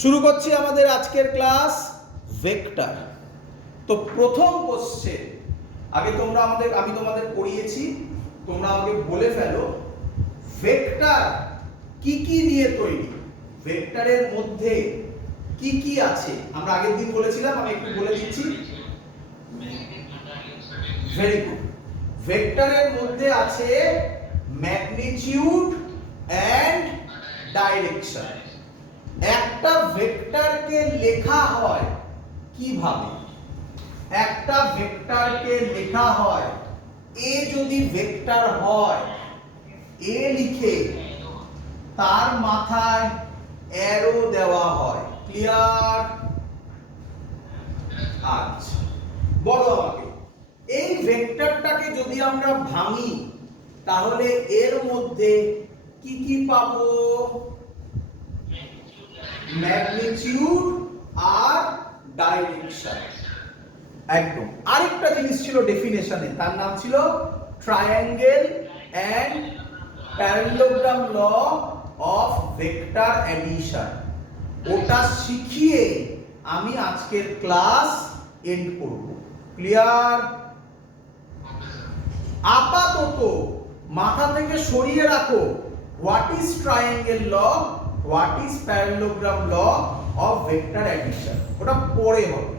শুরু করছি আমাদের আজকের ক্লাস ভেক্টর। তো প্রথম কোশ্চেন, আগে আমি তোমাদের পড়িয়েছি, তোমরা আমাকে বলে ফেলো ভেক্টর কি কি নিয়ে তৈরি, ভেক্টরের মধ্যে কি কি আছে। আমরা আগের দিন বলেছিলাম, আমি একটু বলে দিচ্ছি। Very good. ভেক্টরের মধ্যে আছে ম্যাগনিটিউড এন্ড ডাইরেকশন। একটা ভেক্টরকে লেখা হয় কিভাবে? একটা ভেক্টরকে লেখা হয়, এ যদি ভেক্টর হয়, এ লিখে তার মাথায় অ্যারো দেওয়া হয়। ক্লিয়ার? আচ্ছা, বলো আমাকে, এই ভেক্টরটাকে যদি আমরা ভাঙি তাহলে এর মধ্যে কি কি পাবো? ম্যাগনিটিউড আর ডাইরেকশন। একদম। আরেকটা জিনিস ছিল ডেফিনেশনে, তার নাম ছিল triangle and parallelogram law of vector addition. ওটা শিখিয়ে আমি আজকের ক্লাস এন্ড করব। ক্লিয়ার? আপাতত মাথা থেকে সরিয়ে রাখো what is triangle law, what is parallelogram law of vector addition, ওটা পরে হবে।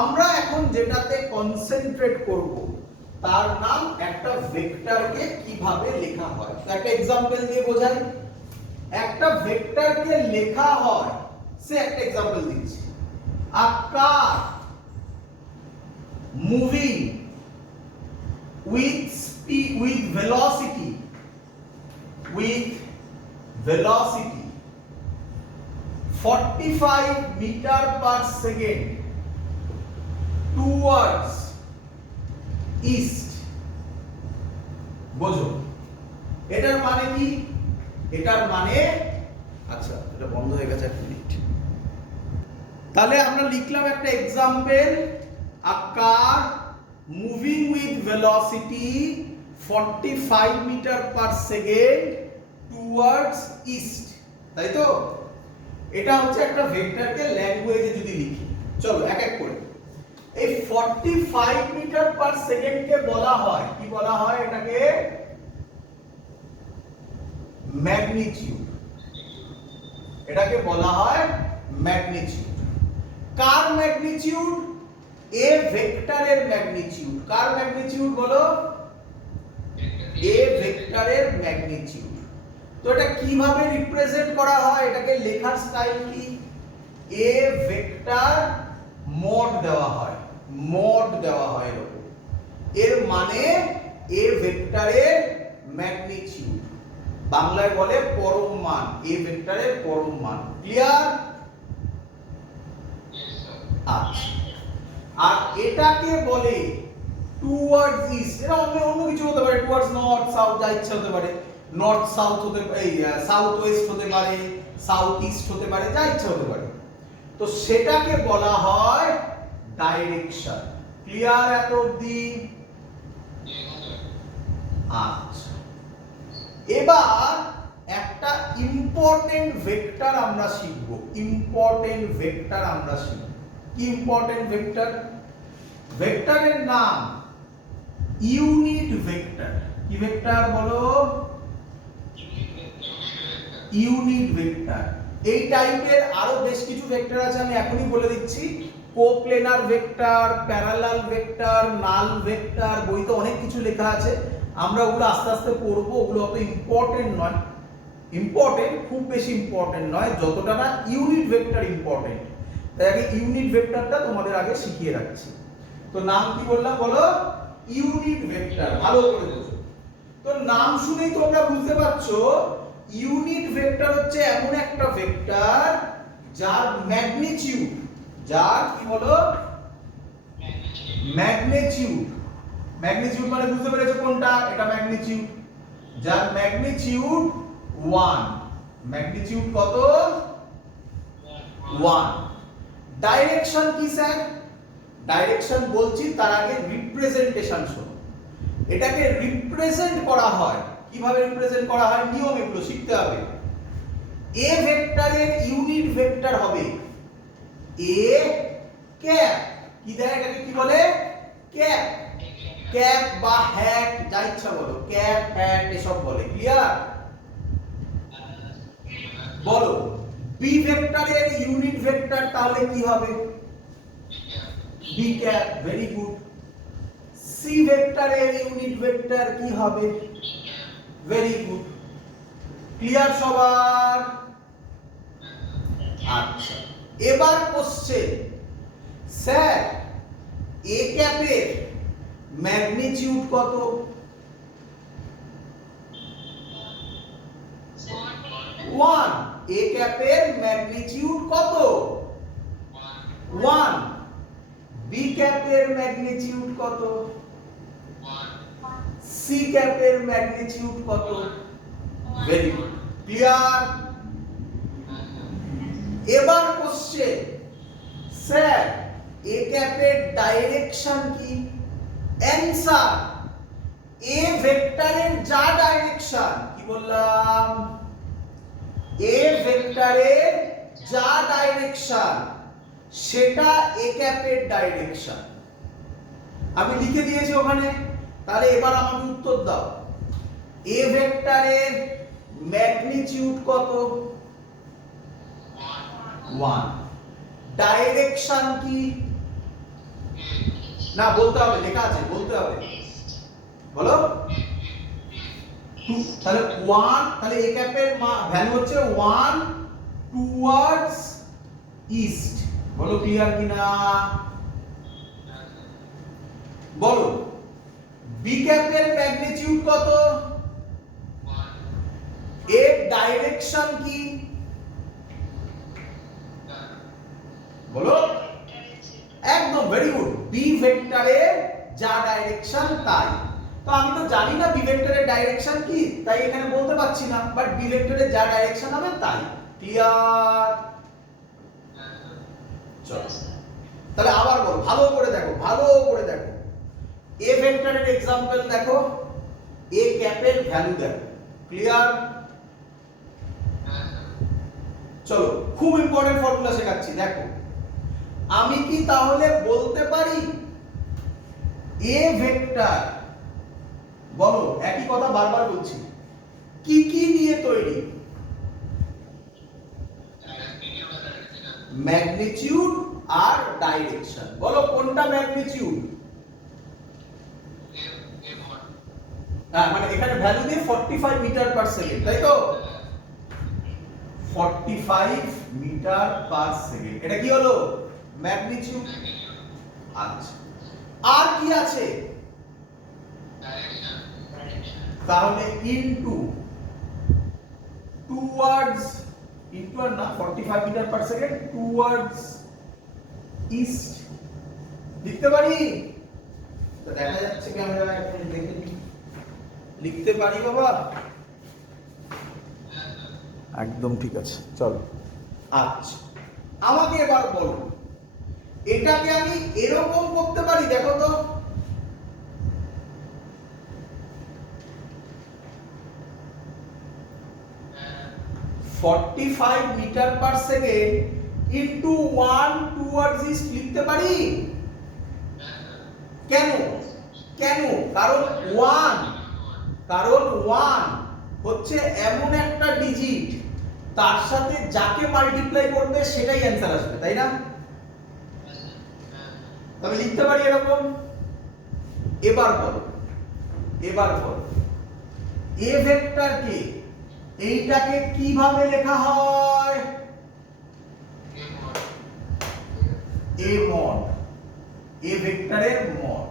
আমরা এখন যেটাতে কনসেন্ট্রেট করব তার নাম একটা ভেক্টরকে কিভাবে লেখা হয়। তো একটা এক্সাম্পল দিয়ে বোঝাই। একটা ভেক্টরকে লেখা হয়, সে একটা এক্সাম্পল দিচ্ছি। আ কার moving with speed, with velocity 45 meter per second towards east। বোঝো এটার মানে কি? এটার মানে, আচ্ছা এটা বন্ধ হয়ে গেছে, এক মিনিট। তাহলে আমরা লিখলাম একটা example, a car moving with velocity 45 meter per second towards east, তাই তো? এটা হচ্ছে একটা ভেক্টরকে ল্যাঙ্গুয়েজে যদি লিখি। চলো এক এক করে। এই 45 মিটার পার সেকেন্ড কে বলা হয় কি? বলা হয় এটাকে ম্যাগনিটিউড। এটাকে বলা হয় ম্যাগনিটিউড। কার ম্যাগনিটিউড? এ ভেক্টরের ম্যাগনিটিউড। কার ম্যাগনিটিউড বলো? এ ভেক্টরের ম্যাগনিটিউড। তো এটা কিভাবে রিপ্রেজেন্ট করা হয়? এটাকে লেখার স্টাইল কি? এ ভেক্টর মড দেওয়া হয়, মড দেওয়া হয় এরকম। এর মানে এ ভেক্টরের ম্যাগনিটিউড, বাংলায় বলে পরম মান, এ ভেক্টরের পরম মান। ক্লিয়ার? আচ্ছা, আর এটাকে বলে টুয়ার্ডস ইস্ট। এটা অন্য কিছু হতে পারে, টুয়ার্ডস নর্থ সাউথ, যা ইচ্ছা হতে পারে। নর্থ সাউথ হতে পারে, সাউথ ওয়েস্ট হতে পারে, সাউথ ইস্ট হতে পারে, যা ইচ্ছা হতে পারে। তো সেটাকে বলা হয় ডাইরেকশন। ক্লিয়ার এত অবধি? আচ্ছা, এবার একটা ইম্পর্টেন্ট ভেক্টর আমরা শিখব। ইম্পর্টেন্ট ভেক্টর আমরা শিখব। কি ইম্পর্টেন্ট ভেক্টর? ভেক্টরের নাম ইউনিট ভেক্টর। কি ভেক্টর বলো? Unit vector. এই টাইপের আরো বেশ কিছু ভেক্টর আছে, আমি এখনই বলে দিচ্ছি। কোপ্লেনার ভেক্টর, প্যারালাল ভেক্টর, নাল ভেক্টর, বইতে অনেক কিছু লেখা আছে। আমরা ওগুলো আস্তে আস্তে পড়বো। ওগুলো অত ইম্পর্টেন্ট নয়, ইম্পর্টেন্ট খুব বেশি ইম্পর্টেন্ট নয় যতটা না ইউনিট ভেক্টর ইম্পর্টেন্ট। তাই আগে ইউনিট ভেক্টরটা তোমাদের আগে শিখিয়ে রাখছি। তো নাম কি বললাম বলো? Unit vector. ভালো করে বোঝো। তো নাম শুনেই তোমরা বুঝতে পারছো ইউনিট ভেক্টর হচ্ছে এমন একটা ভেক্টর যার ম্যাগনিটিউড, যার কি বলো? ম্যাগনিটিউড। ম্যাগনিটিউড মানে বুঝতে পেরেছো কোনটা? এটা ম্যাগনিটিউড। যার ম্যাগনিটিউড 1। ম্যাগনিটিউড কত? 1। ডাইরেকশন কি স্যার? ডাইরেকশন বলছি, তার আগে রিপ্রেজেন্টেশন শোনো। এটাকে রিপ্রেজেন্ট করা হয় কিভাবে? রিপ্রেজেন্ট করা হয় নিয়ম, এগুলো শিখতে হবে। এ ভেক্টরের ইউনিট ভেক্টর হবে এ ক্যাপ। কি দেয় এটাকে কি বলে? ক্যাপ। ক্যাপ বা হ্যাট যা ইচ্ছা বলো, ক্যাপ হ্যাট এসব বলে। ক্লিয়ার? বলো বি ভেক্টরের ইউনিট ভেক্টর তাহলে কি হবে? B cap. Very good. C ভেক্টরের ইউনিট ভেক্টর কি হবে? Very good. ক্লিয়ার সবার? আচ্ছা, এবার কোশ্চেন, স্যার এ ক্যাপের ম্যাগনিটিউড কত? ওয়ান। এ ক্যাপের ম্যাগনিটিউড কত? ওয়ান। বি ক্যাপের ম্যাগনিটিউড কত? সি ক্যাপের ম্যাগনিটিউড কত? Very good. ক্লিয়ার? এবার কোশ্চেন, স্যার এ ক্যাপের ডাইরেকশন কি? অ্যানসার, এ ভেক্টরের যা ডাইরেকশন, কি বললাম? এ ভেক্টরের যা ডাইরেকশন সেটা এ ক্যাপের ডাইরেকশন। আমি লিখে দিয়েছি ওখানে, তাহলে এবার আমাকে উত্তর দাও। এ ভেক্টরের ম্যাগনিটিউড কত? 1। ডাইরেকশন কি? না বলতে হবে, লেখা আছে, বলতে হবে। বলো। তাহলে 1, তাহলে এ ক্যাপের ভ্যালু হচ্ছে 1 টুয়ার্ডস ইস্ট। বলো ক্লিয়ার কিনা? বলো বি ক্যাপের ম্যাগনিটিউড কত? এর ডাইরেকশন কি? বলো। একদম ভেরি গুড। বি ভেক্টরের যা ডাইরেকশন তাই। তো আমি তো জানি না বি ভেক্টরের ডাইরেকশন কি, তাই এখানে বলতে পারছি না, বাট বি ভেক্টরের যা ডাইরেকশন হবে তাই। ক্লিয়ার? চলো তাহলে আবার বলো, ভালো করে দেখো, ভালো করে দেখো। এ ভেক্টরের एग्जांपल দেখো, এ ক্যাপের ভ্যালু দেখো। ক্লিয়ার? চলো খুব ইম্পর্টেন্ট ফর্মুলা শেখাচ্ছি, দেখো। আমি কি তাহলে বলতে পারি এ ভেক্টর, বলো একই কথা বারবার বলছি, কি কি নিয়ে তৈরি? ম্যাগনিটিউড আর ডাইরেকশন। বলো কোনটা ম্যাগনিটিউড? মানে এখানে ভ্যালু দিয়ে 45 মিটার পার সেকেন্ড, তাই তো? 45 মিটার পার সেকেন্ড, এটা কি হলো? ম্যাগনিটিউড। আচ্ছা, আর কি আছে? তাহলে ইনটু, টুয়ার্ডস, ইনটু আর না, 45 metre per second towards east লিখতে পারি? তো দেখা যাচ্ছে ক্যামেরা, এখন দেখে লিখতে পারি বাবা? একদম ঠিক আছে, চলো। আচ্ছা, আমাকে এবার বলো, এটাকে আমি এরকম করতে পারি? দেখো তো, (45 metre per second into 1 towards east লিখতে পারি? কেন? কেন? কারণ 1 হচ্ছে এমন একটা ডিজিট, তার সাথে যাকে মাল্টিপ্লাই করবে সেটাই অ্যান্সার আসবে, তাই না? তবে লিখতে পারি এরকম। এবার বলো, এ ভেক্টর কে, এইটাকে কিভাবে লেখা হয়? এ মড, এ ভেক্টরের মড।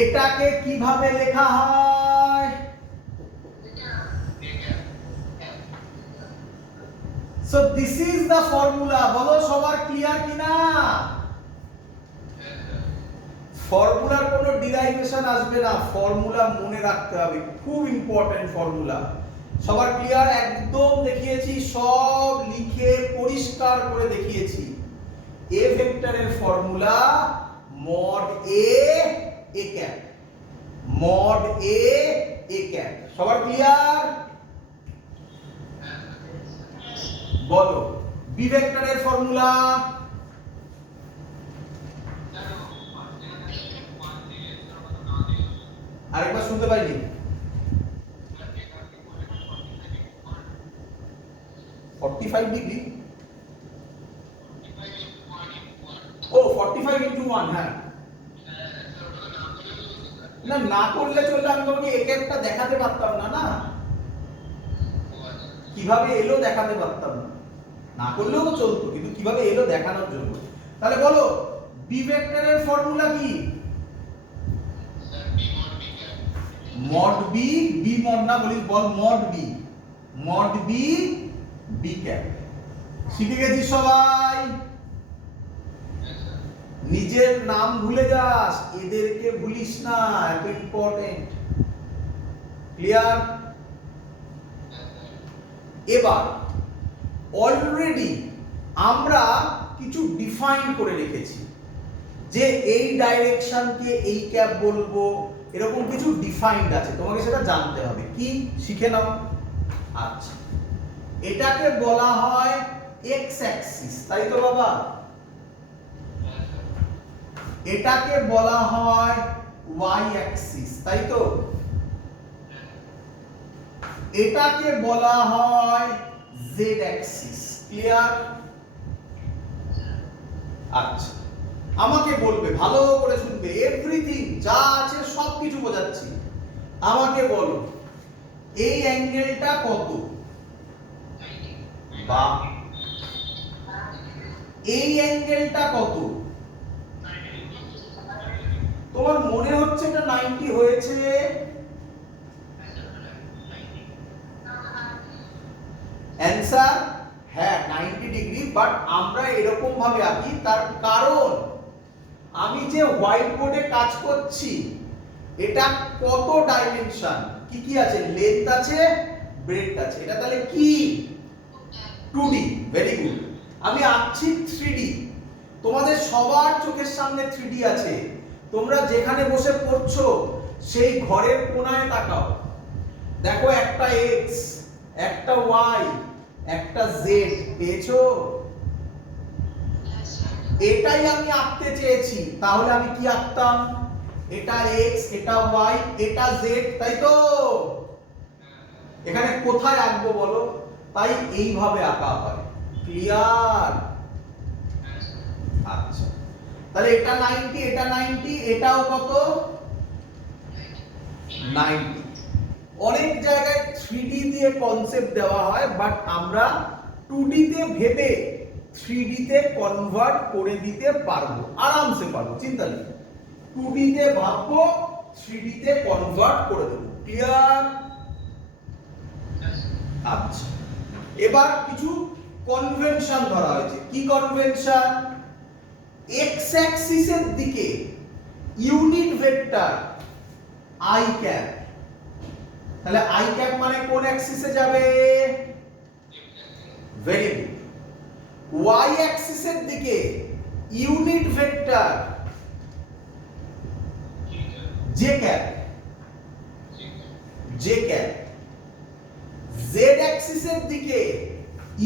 এটাকে কিভাবে লেখা হয়? So this is the formula. বলো সবার ক্লিয়ার কিনা? ফর্মুলার কোনো ডিরাইভেশন আসবে না, ফর্মুলা মনে রাখতে হবে, খুব ইম্পর্টেন্ট ফর্মুলা। সবার ক্লিয়ার? একদম দেখিয়েছি, সব লিখে পরিষ্কার করে দেখিয়েছি। এ ভেক্টরের formula mod A A cap, mod A A cap. সবার ক্লিয়ার? বলো বি ভেক্টরের ফর্মুলা। আরেকবার শুনতে পাইনি। 45 ডিগ্রি, ও 45 ইনটু 1, হ্যাঁ না না করলে চললে আমি তোমাকে এক একটা দেখাতে পারতাম না, না কিভাবে এলো দেখাতে পারতাম না, না করলেও তো চলতো, কিন্তু কিভাবে এলো দেখানোর জন্য। তাহলে বলো বি ভেক্টরের ফর্মুলা কি? মড বি, বি মড না বলিস, বল mod B, mod B B cap. শিখে গেছিস সবাই? নিজের নাম ভুলে যাস, এদেরকে ভুলিস না, এত ইম্পর্টেন্ট। ক্লিয়ার? এবার অলরেডি আমরা কিছু ডিফাইন করে রেখেছি যে এই ডাইরেকশনকে এই ক্যাপ বলবো, এরকম কিছু ডিফাইন্ড আছে, তোমাকে সেটা জানতে হবে। কি শিখে নাও। আচ্ছা, এটাকে বলা হয় এক্স অ্যাক্সিস, তাই তো বাবা? এটাকে বলা হয় ওয়াই অ্যাক্সিস, তাই তো? এটাকে বলা হয় জেড অ্যাক্সিস। ক্লিয়ার? আচ্ছা, আমাকে বলবে, ভালো করে শুনবে, এভরিথিং যা আছে সবকিছু বোঝাচ্ছি। আমাকে বলো এই অ্যাঙ্গেলটা কত? বা এই অ্যাঙ্গেলটা কত? তোমার মনে হচ্ছে এটা 90 হয়েছে? অ্যানসার হ্যাঁ 90 ডিগ্রি, বাট আমরা এরকম ভাবে আঁকি, তার কারণ আমি যে হোয়াইট বোর্ডে কাজ করছি এটা কত ডাইমেনশন, কি কি আছে, লেন্থ আছে, ব্রেডথ আছে, এটা তাহলে কি 2D। Very good. আমি আঁকছি 3D, তোমাদের সবার চোখের সামনে 3D আছে, তোমরা যেখানে বসে পড়ছো সেই ঘরের কোণায় তাকাও, দেখো একটা x, একটা y, একটা z, পেয়েছো? এটাই আমি আঁকতে চেয়েছি, তাহলে আমি কি আঁকতাম? এটা x, এটা y, এটা z, তাই তো? এখানে কোথায় আঁকবো বলো? তাই এইভাবে আঁকা হয়। ক্লিয়ার? আচ্ছা, তাহলে এটা 90, এটা 90, এটাও কত? 90। অনেক জায়গায় 3D দিয়ে কনসেপ্ট দেওয়া হয়, বাট আমরা 2D তে ভেবে 3D তে কনভার্ট করে দিতে পারবো, আরামসে পারবো, চিন্তা নেই। 2D তে ভাববো, 3D তে কনভার্ট করে দেবো। ক্লিয়ার? আচ্ছা, এবার কিছু কনভেনশন ধরা হয়েছে। কি কনভেনশন? এক্স অ্যাক্সিসের দিকে ইউনিট ভেক্টর আই ক্যাপ, তাহলে আই ক্যাপ মানে কোন অ্যাক্সিসে যাবে? Very good. ওয়াই অ্যাক্সিসের দিকে unit vector J cap, J cap. Z অ্যাক্সিসের দিকে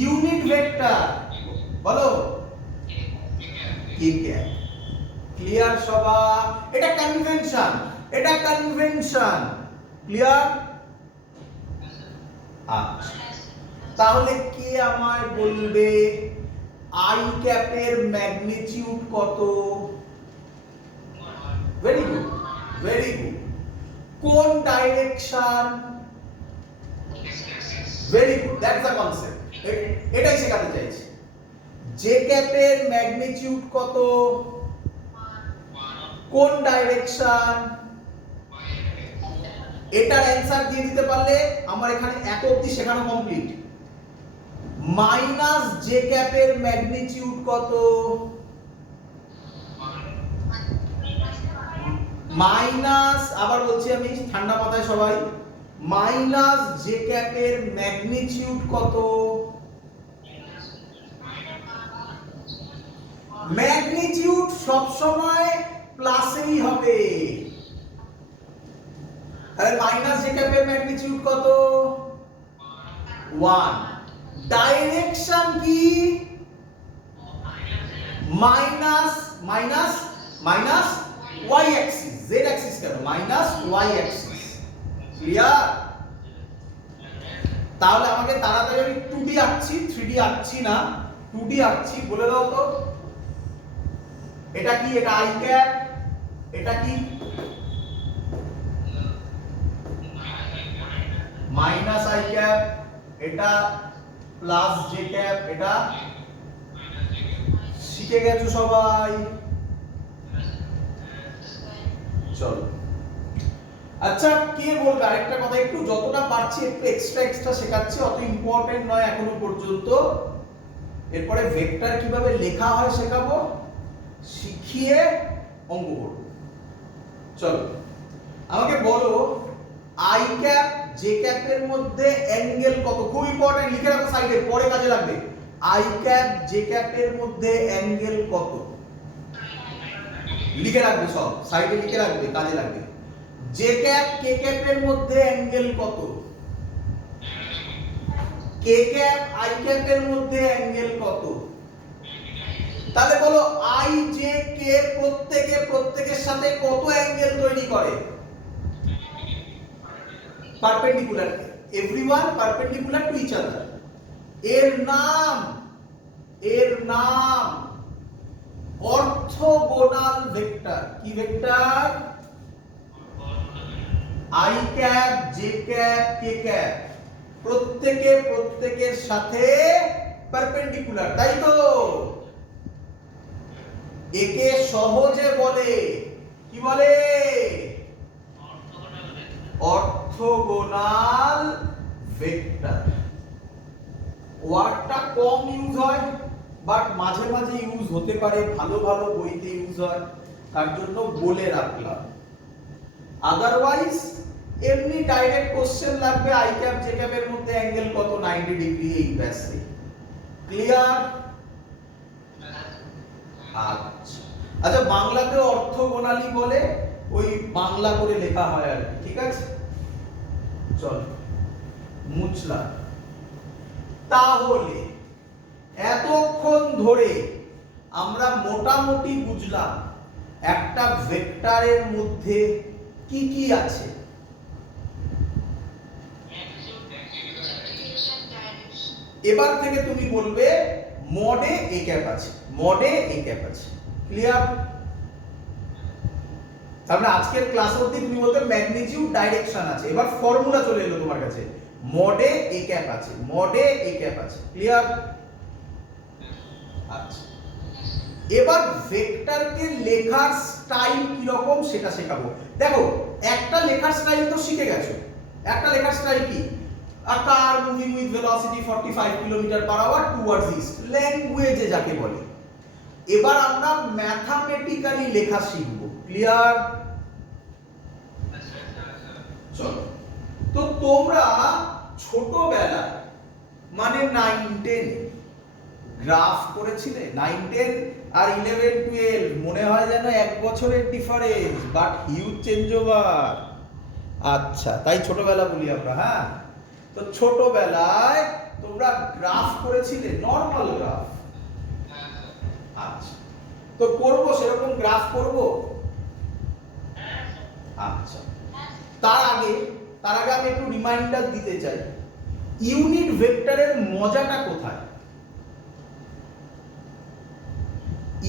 ইউনিট ভেক্টর বলো কে ক্যাপ। ক্লিয়ার সবার? এটা কনভেনশন, এটা কনভেনশন। ক্লিয়ার? আচ্ছা, তাহলে কে আমায় বলবে আই ক্যাপের ম্যাগনিটিউড কত? Very good, very good. কোন direction? Very good, that's the concept. এটাই শেখাতে চাইছি। জে ক্যাপের ম্যাগনিটিউড কত? কোন ডাইরেকশন? এটার অ্যানসার দিয়ে দিতে পারলে আমার এখানে এক অবধি শেখানো কমপ্লিট। মাইনাস জে ক্যাপের ম্যাগনিটিউড কত? মাইনাস, আবার বলছি আমি ঠান্ডা মাথায় সবাই, মাইনাস জে ক্যাপের ম্যাগনিটিউড কত? ম্যাগনিটিউড সব সময় প্লাসেই হবে, তাহলে মাইনাস জে ক্যাপের ম্যাগনিটিউড কত? 1। ডাইরেকশন কি? Minus minus minus Y axis, Z axis কেন, মাইনাস ওয়াই অ্যাক্সিস। ক্লিয়ার? তাহলে আমাকে তাড়াতাড়ি আমি 2D আঁকছি, 3D আঁকছি না, 2D আঁকছি, বলে দাও তো এটা কি? এটা আই ক্যাপ, এটা কি? মাইনাস আই ক্যাপ, এটা প্লাস জে ক্যাপ, এটা শিখে গেছো সবাই? চলো, আচ্ছা কে বলবে আরেকটা কথা, একটু যতটা পারছি একটু এক্সট্রা শেখাচ্ছি, অত ইম্পর্টেন্ট নয় এখনো পর্যন্ত। এরপরে ভেক্টর কিভাবে লেখা হয় শেখাবো, শিখিয়ে অঙ্ক করব। চলো আমাকে বলো আই ক্যাপ জে ক্যাপের মধ্যে অ্যাঙ্গেল কত? খুব ইম্পর্টেন্ট, লিখে রাখো সাইডে, পরে কাজে লাগবে। আই ক্যাপ জে ক্যাপের মধ্যে অ্যাঙ্গেল কত? লিখে রাখবে, সব সাইডে লিখে রাখবে, কাজে লাগবে। জে ক্যাপ কে ক্যাপের মধ্যে অ্যাঙ্গেল কত? কে ক্যাপ আই ক্যাপের মধ্যে অ্যাঙ্গেল কত? তাহলে বলো আই জে কে প্রত্যেকের সাথে কত অ্যাঙ্গেল তৈরি করে? Perpendicular, everyone perpendicular to each other. এর নাম অর্থোগোনাল ভেক্টর। কি vector? I cap J cap K cap প্রত্যেকের সাথে পারপেন্ডিকুলার, তাই তো? একে সহজে বলে কি বলে? Orthogonal vector. ওয়ার্ডটা কম ইউজ হয়, বাট মাঝে মাঝে ইউজ হতে পারে, ভালো ভালো বইতে ইউজ হয়, তার জন্য বলে রাখলাম। আদারওয়াইজ এমনি ডাইরেক্ট কোশ্চেন লাগবে আই ক্যাপ জে ক্যাপের মধ্যে অ্যাঙ্গেল কত? 90 ডিগ্রি, এই ব্যাসে। ক্লিয়ার? আচ্ছা আচ্ছা, বাংলাতে অর্থোগোনালি বলে, ওই বাংলা করে লেখা হয় আর কি, ঠিক আছে? চল মুছলা। তাহলে এতক্ষণ ধরে আমরা মোটামুটি বুঝলাম একটা ভেক্টরের মধ্যে কি কি আছে। এবার থেকে তুমি বলবে মডে এ ক্যাপ আছে, মডে এ ক্যাপ আছে। ক্লিয়ার? তাহলে আজকের ক্লাস অবধি তুমি বলতে ম্যাগনিটিউড ডাইরেকশন আছে। এবার ফর্মুলা চলে এলো তোমার কাছে, মডে এ ক্যাপ আছে, মডে এ ক্যাপ আছে। ক্লিয়ার? আচ্ছা, এবার ভেক্টরকে লেখার স্টাইল কি রকম সেটা শেখাবো। দেখো একটা লেখার স্টাইল তো শিখে গেছো। একটা লেখার স্টাইল কি? A car moving with velocity 45 km/h towards east, ল্যাঙ্গুয়েজে যাকে বলে। এবার আমরা ম্যাথমেটিক্যালি লেখা শিখব। ক্লিয়ার? চলো, তো তোমরা ছোটবেলায় মানে 9-10 গ্রাফ করেছিলে। 9-10 আর 11-12 মনে হয় যেন এক বছরের difference, but huge change over. আচ্ছা, তাই ছোটবেলা বলি আমরা। হ্যাঁ, তো ছোটবেলায় তোমরা গ্রাফ করেছিলে, নরমাল গ্রাফ। আচ্ছা, তো করব সেরকম গ্রাফ করব। আচ্ছা, তার আগে আমি একটু রিমাইন্ডার দিতে চাই, ইউনিট ভেক্টরের মজাটা কোথায়?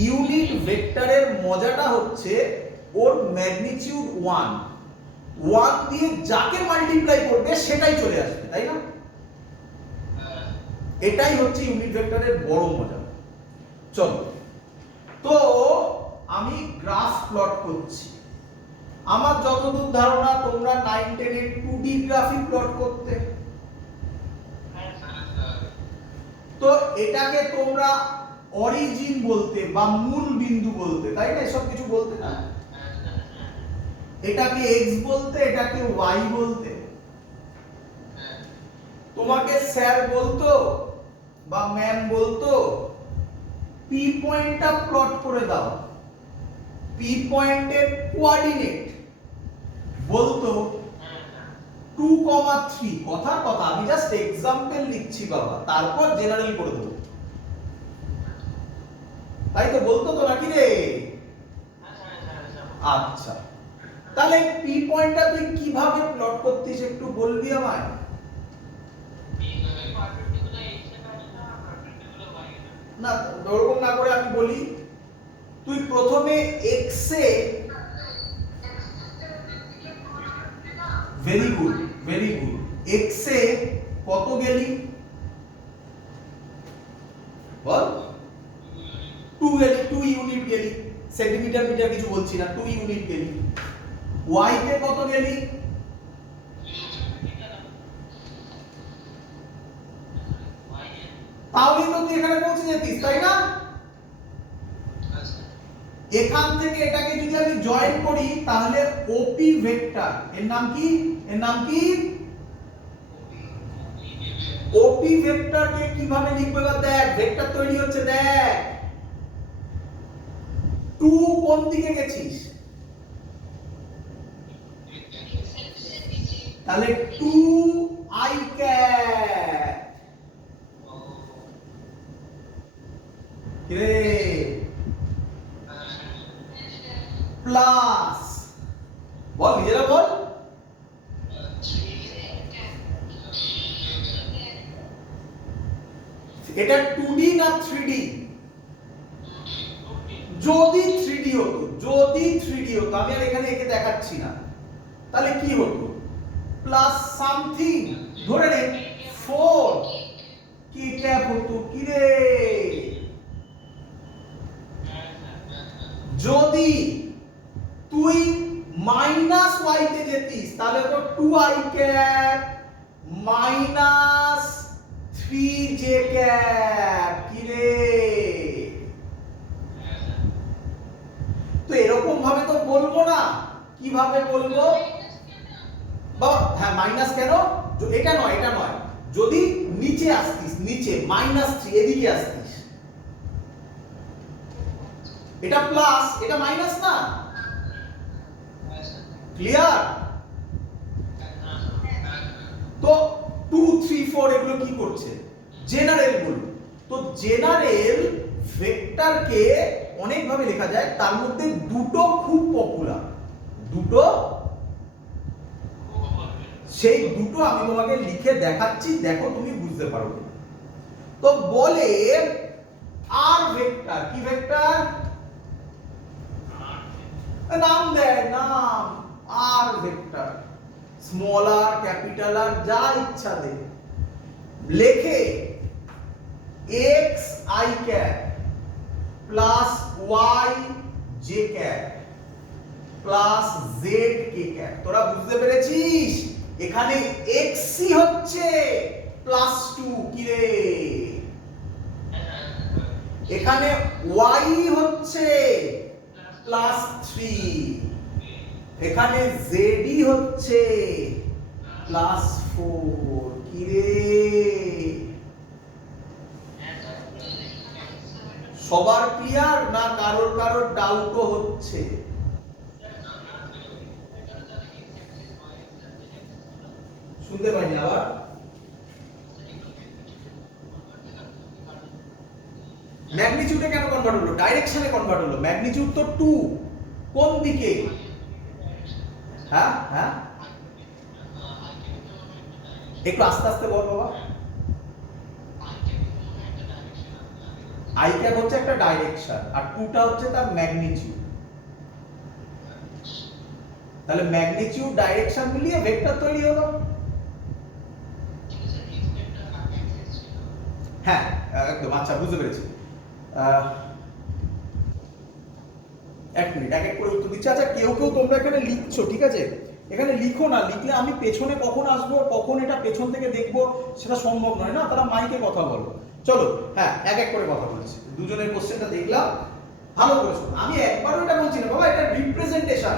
ইউনিট ভেক্টরের মজাটা হচ্ছে ওর ম্যাগনিটিউড 1 দিয়ে যাকে মাল্টিপ্লাই করবে সেটাই চলে আসবে, তাই না? এটাই হচ্ছে ইউনিট ভেক্টরের বড় মজা। চলো, তো আমি গ্রাফ প্লট করছি। আমার যতদূর ধারণা তোমরা 9-10 এর 2D গ্রাফিক প্লট করতে, তো এটাকে তোমরা অরিজিন বলতে বা মূল বিন্দু বলতে, তাই না? এসব কিছু বলতে না, এটাকে এক্স বলতে, এটাকে ওয়াই বলতে। তোমাকে স্যার বলতো বা ম্যাম বলতো পি পয়েন্টটা প্লট করে দাও, পি পয়েন্টের কোঅর্ডিনেট বলতো 2,3 কথার কথা, আমি জাস্ট এক্সাম্পল লিখছি বাবা, তারপর জেনারেল করে দেবো। তাই তো বলতো তো নাকি রে? আচ্ছা, তাহলে পি পয়েন্টটা তুই কিভাবে প্লট করতিস একটু বলবি আমায়? না, ওরকম না করে আমি বলি, তুই প্রথমে এক্স এ, very good very good, X এ কত গেলি বল? 2 গেলি, 2 ইউনিট গেলি, সেন্টিমিটার মিটার কিছু বলছি না, 2 ইউনিট গেলি। ওয়াই তে কত গেলি? তাহলে তো তুই এখানে পৌঁছে যেতিস, তাই না? এখান থেকে এটাকে যদি আমি জয়েন করি তাহলে ওপি ভেক্টর, এর নাম কি? এর নাম কি? ওপি ভেক্টরকে কিভাবে লিখবে এবার দেখ, ভেক্টর তৈরি হচ্ছে দেখ। 2 কোন দিকে গেছিস? তাহলে 2 আই ক্যাপ রে প্লাস, বল নিজেরা বল, এটা 2D না 3D? যদি 3D হতো, যদি 3D হতো, আমি আর এখানে একে দেখাচ্ছি না, তাহলে কি হতো? প্লাস সামথিং, ধরে নে 4 কি ক্যাপ হতো কি রে? যদি তুই মাইনাস ওয়াই তে যেতিস তাহলে তো 2i cap minus 3j cap কি রে? তো এরকম ভাবে তো বলবো না, কিভাবে বলবো বাবা? হ্যাঁ, মাইনাস কেন? এটা নয়, এটা নয়, যদি নিচে আসতিস, নিচে -3 এদিকে আসতিস, এটা প্লাস এটা মাইনাস না, ক্লিয়ার? তো 2 3 4 এগুলো কি করছে? জেনারেল গুলো। তো জেনারেল ভেক্টরকে অনেক ভাবে লেখা যায়, তার মধ্যে দুটো খুব পপুলার, দুটো, সেই দুটো আমি তোমাকে লিখে দেখাচ্ছি, দেখো তুমি বুঝতে পারো। তো বলে আর ভেক্টর, কি ভেক্টর? নাম দেয়, নাম R vector, small R capital R যা ইচ্ছা দে, লেখে X I cap plus Y J cap plus Z K cap. তোরা বুঝতে পেরেছিস? এখানে এক্স সি হচ্ছে +2 কি রে? এখানে ওয়াই হচ্ছে +3, এখানে জেডি হচ্ছে +4 কি রে? সবার ক্লিয়ার না কারোর কারোর ডাউটও হচ্ছে? শুনতে পাইনি আবার? ম্যাগনিটিউডে কেন কনভার্ট হলো? ডাইরেকশনে কনভার্ট হলো। ম্যাগনিটিউড তো 2, কোন দিকে? হ্যাঁ হ্যাঁ, একটু আস্তে আস্তে বল বাবা। আই ক্যাপ হচ্ছে একটা ডাইরেকশন আর 2টা হচ্ছে তার ম্যাগনিটিউড। তাহলে ম্যাগনিটিউড ডাইরেকশন মিলিয়ে ভেক্টর তৈরি হলো। হ্যাঁ একদম, আচ্ছা বুঝতে পেরেছি। এক মিনিট, এক এক করে উত্তর দিচ্ছি। আচ্ছা কেউ কেউ তোমরা এখানে লিখছো, ঠিক আছে? এখানে লিখো না, লিখলে আমি পেছনে কখন আসবো, কখন এটা পেছন থেকে দেখবো সেটা সম্ভব নয় না, তারা মাইকে কথা বলো। চলো হ্যাঁ, এক এক করে কথা বলছি। দুজনের কোশ্চেনটা দেখলাম, ভালো করে শোনো। আমি একবারও এটা বলছি না বাবা, এটা রিপ্রেজেন্টেশন।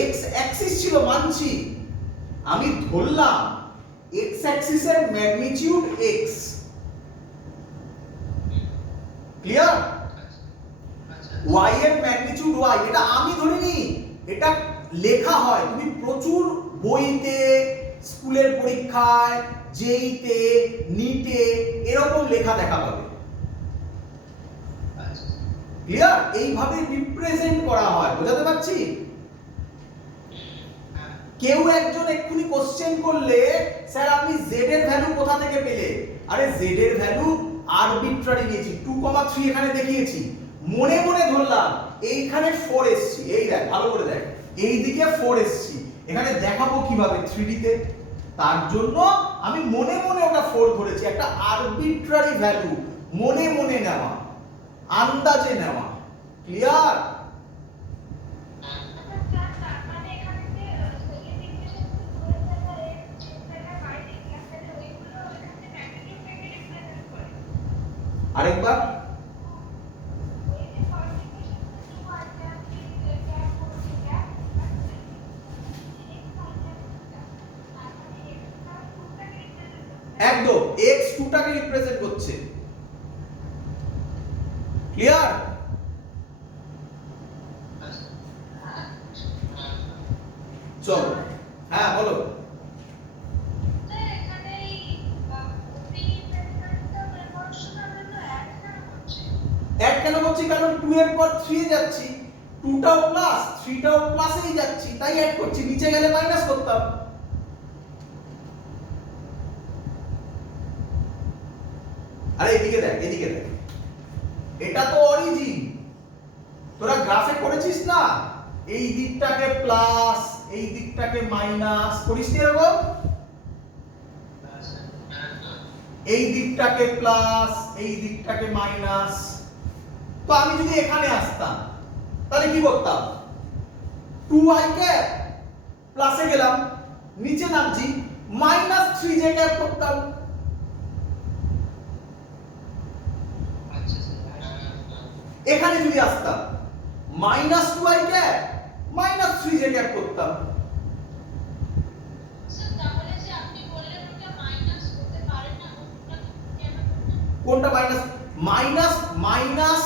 এক্স অ্যাক্সিস ছিল মানছি, আমি ধরলাম এক্স অ্যাক্সিসের ম্যাগনিটিউড এক্স, ক্লিয়ার? y এর ম্যাগনিটিউড y, এটা আমি ধরিনি, এটা লেখা হয়। তুমি প্রচুর বইতে স্কুলের পরীক্ষায়, জেইতে, নিটে এরকম লেখা দেখা পাবে। ক্লিয়ার? এইভাবে রিপ্রেজেন্ট করা হয়, বোঝাতে পারছি? কেউ একজন এক্ষুনি কোশ্চেন করলে, স্যার আপনি z এর ভ্যালু কোথা থেকে পেলে? আরে z এর ভ্যালু আরবিট্রারি নিয়েছি, 2,3 এখানে দেখিয়েছি, মনে মনে ধরলাম এইখানে 4 এসছি, এই দেখ ভালো করে দেখ, এই দিকে 4 এসছি, এখানে দেখাবো কিভাবে 3D তে? তার জন্য আমি মনে মনে ওটা 4 ধরেছি, একটা আরবিট্রারি ভ্যালু মনে মনে নেওয়া, আন্দাজে নেওয়া। ক্লিয়ার? আরেকবার একদম x2 টাকে রিপ্রেজেন্ট করছে। ক্লিয়ার? চলো, হ্যাঁ বলো। অ্যাড কেন করছি? কারণ 2 এর পর 3 এ যাচ্ছি, 2 টাও প্লাস 3 টাও প্লাসেই যাচ্ছি, তাই অ্যাড করছি, নিচে গেলে মাইনাস করতাম। আরে এদিকে দেখ, এদিকে দেখ, এটা তো অরিজিন, তোরা গ্রাফে করেছিস না, এই দিকটাকে প্লাস এই দিকটাকে মাইনাস করিস নি এরকম, এই দিকটাকে প্লাস এই দিকটাকে মাইনাস। তো আমি যদি এখানে আসতাম তাহলে কি করতাম? 2i ক্যাপ প্লাসে গেলাম, নিচে নামছি, মাইনাস 3j ক্যাপ করতাম। এখানে যদি আসতাম minus 2i cap minus 3j cap করতাম। কোনটা মাইনাস? মাইনাস মাইনাস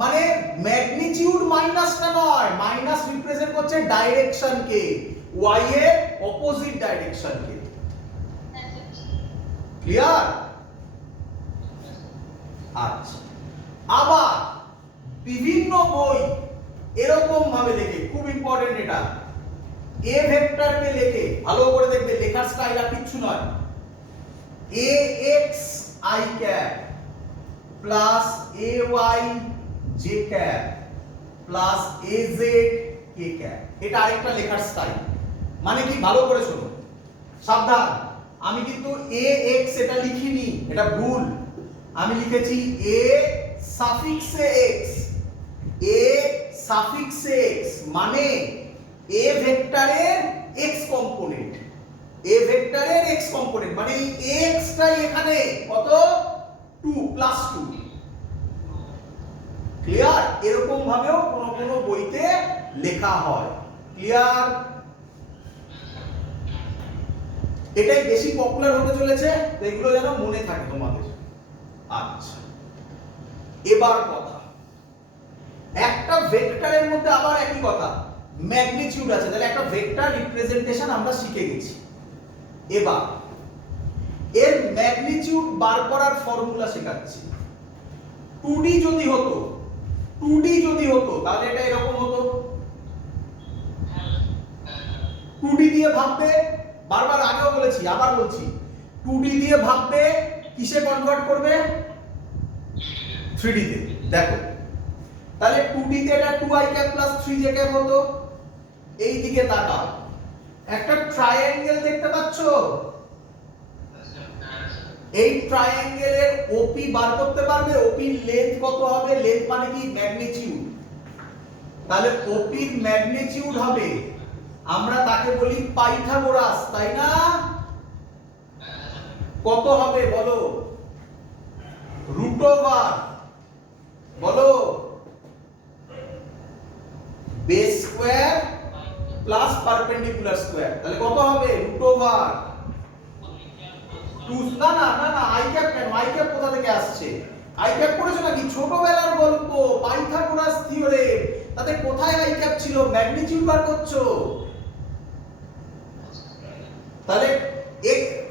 মানে ম্যাগনিটিউড মাইনাসটা নয়, মাইনাস রিপ্রেজেন্ট করছে ডাইরেকশনকে, y এর অপোজিট ডাইরেকশনকে। ক্লিয়ার? আচ্ছা, আবার বিভিন্ন বই এরকম ভাবে লেখে, খুব ইম্পর্টেন্ট এটা, a ভেক্টরকে লেখে, ভালো করে দেখবে, লেখার স্টাইল আর কিছু নয়, ax i cap plus ay j cap plus az k cap, এটা আরেকটা লেখার স্টাইল। মানে কি? ভালো করে শোনো, সাবধান, আমি কিন্তু ax এটা লিখিনি, এটা ভুল, আমি লিখেছি a সাফিক্সে x, a সাফিক্সে x মানে a ভেক্টরের x কম্পোনেন্ট, a ভেক্টরের x কম্পোনেন্ট মানে এই x টাই এখানে কত? 2 প্লাস 2। ক্লিয়ার? এরকম ভাবেও কোন বইতে লেখা হয়। ক্লিয়ার? এটাই বেশি পপুলার হতে চলেছে, তো এগুলো যেন মনে থাকে তোমাদের। আচ্ছা, এবার কথা, একটা ভেক্টরের মধ্যে আবার একই কথা, ম্যাগনিটিউড আছে, তাহলে একটা ভেক্টর রিপ্রেজেন্টেশন আমরা শিখে গেছি। এবার এর ম্যাগনিটিউড বার করার ফর্মুলা শেখাচ্ছি। 2D যদি হতো, 2D যদি হতো তাহলে এটা এরকম হতো, 2D দিয়ে ভাববে, বারবার আগেও বলেছি আবার বলছি, 2D দিয়ে ভাববে, কিসে কনভার্ট করবে? 3D তে। দেখো তাহলে 2D তে এটা 2i cap plus 3j cap হতো। এই দিকে তাকাও, একটা ট্রায়াঙ্গেল দেখতে পাচ্ছো? এই ট্রায়াঙ্গেলের ওপি বার করতে পারবে? ওপির লেন্থ কত হবে? লেন্থ মানে কি? ম্যাগনিটিউড। তাহলে ওপির ম্যাগনিটিউড হবে, আমরা তাকে বলি পাইথাগোরাস, তাই না? কত হবে বলো? রুট ওভার, বলো, base square plus perpendicular square, তাহলে কত হবে? Root over 2। না না না না, আই ক্যাপ কেন? আই ক্যাপ কোথা থেকে আসছে? আই ক্যাপ পড়েছো নাকি? ছোটবেলার গল্প, পাইথাগোরাস থিওরেম, তাতে কোথায় আই ক্যাপ ছিল? ম্যাগনিটিউড বার করছো। তাহলে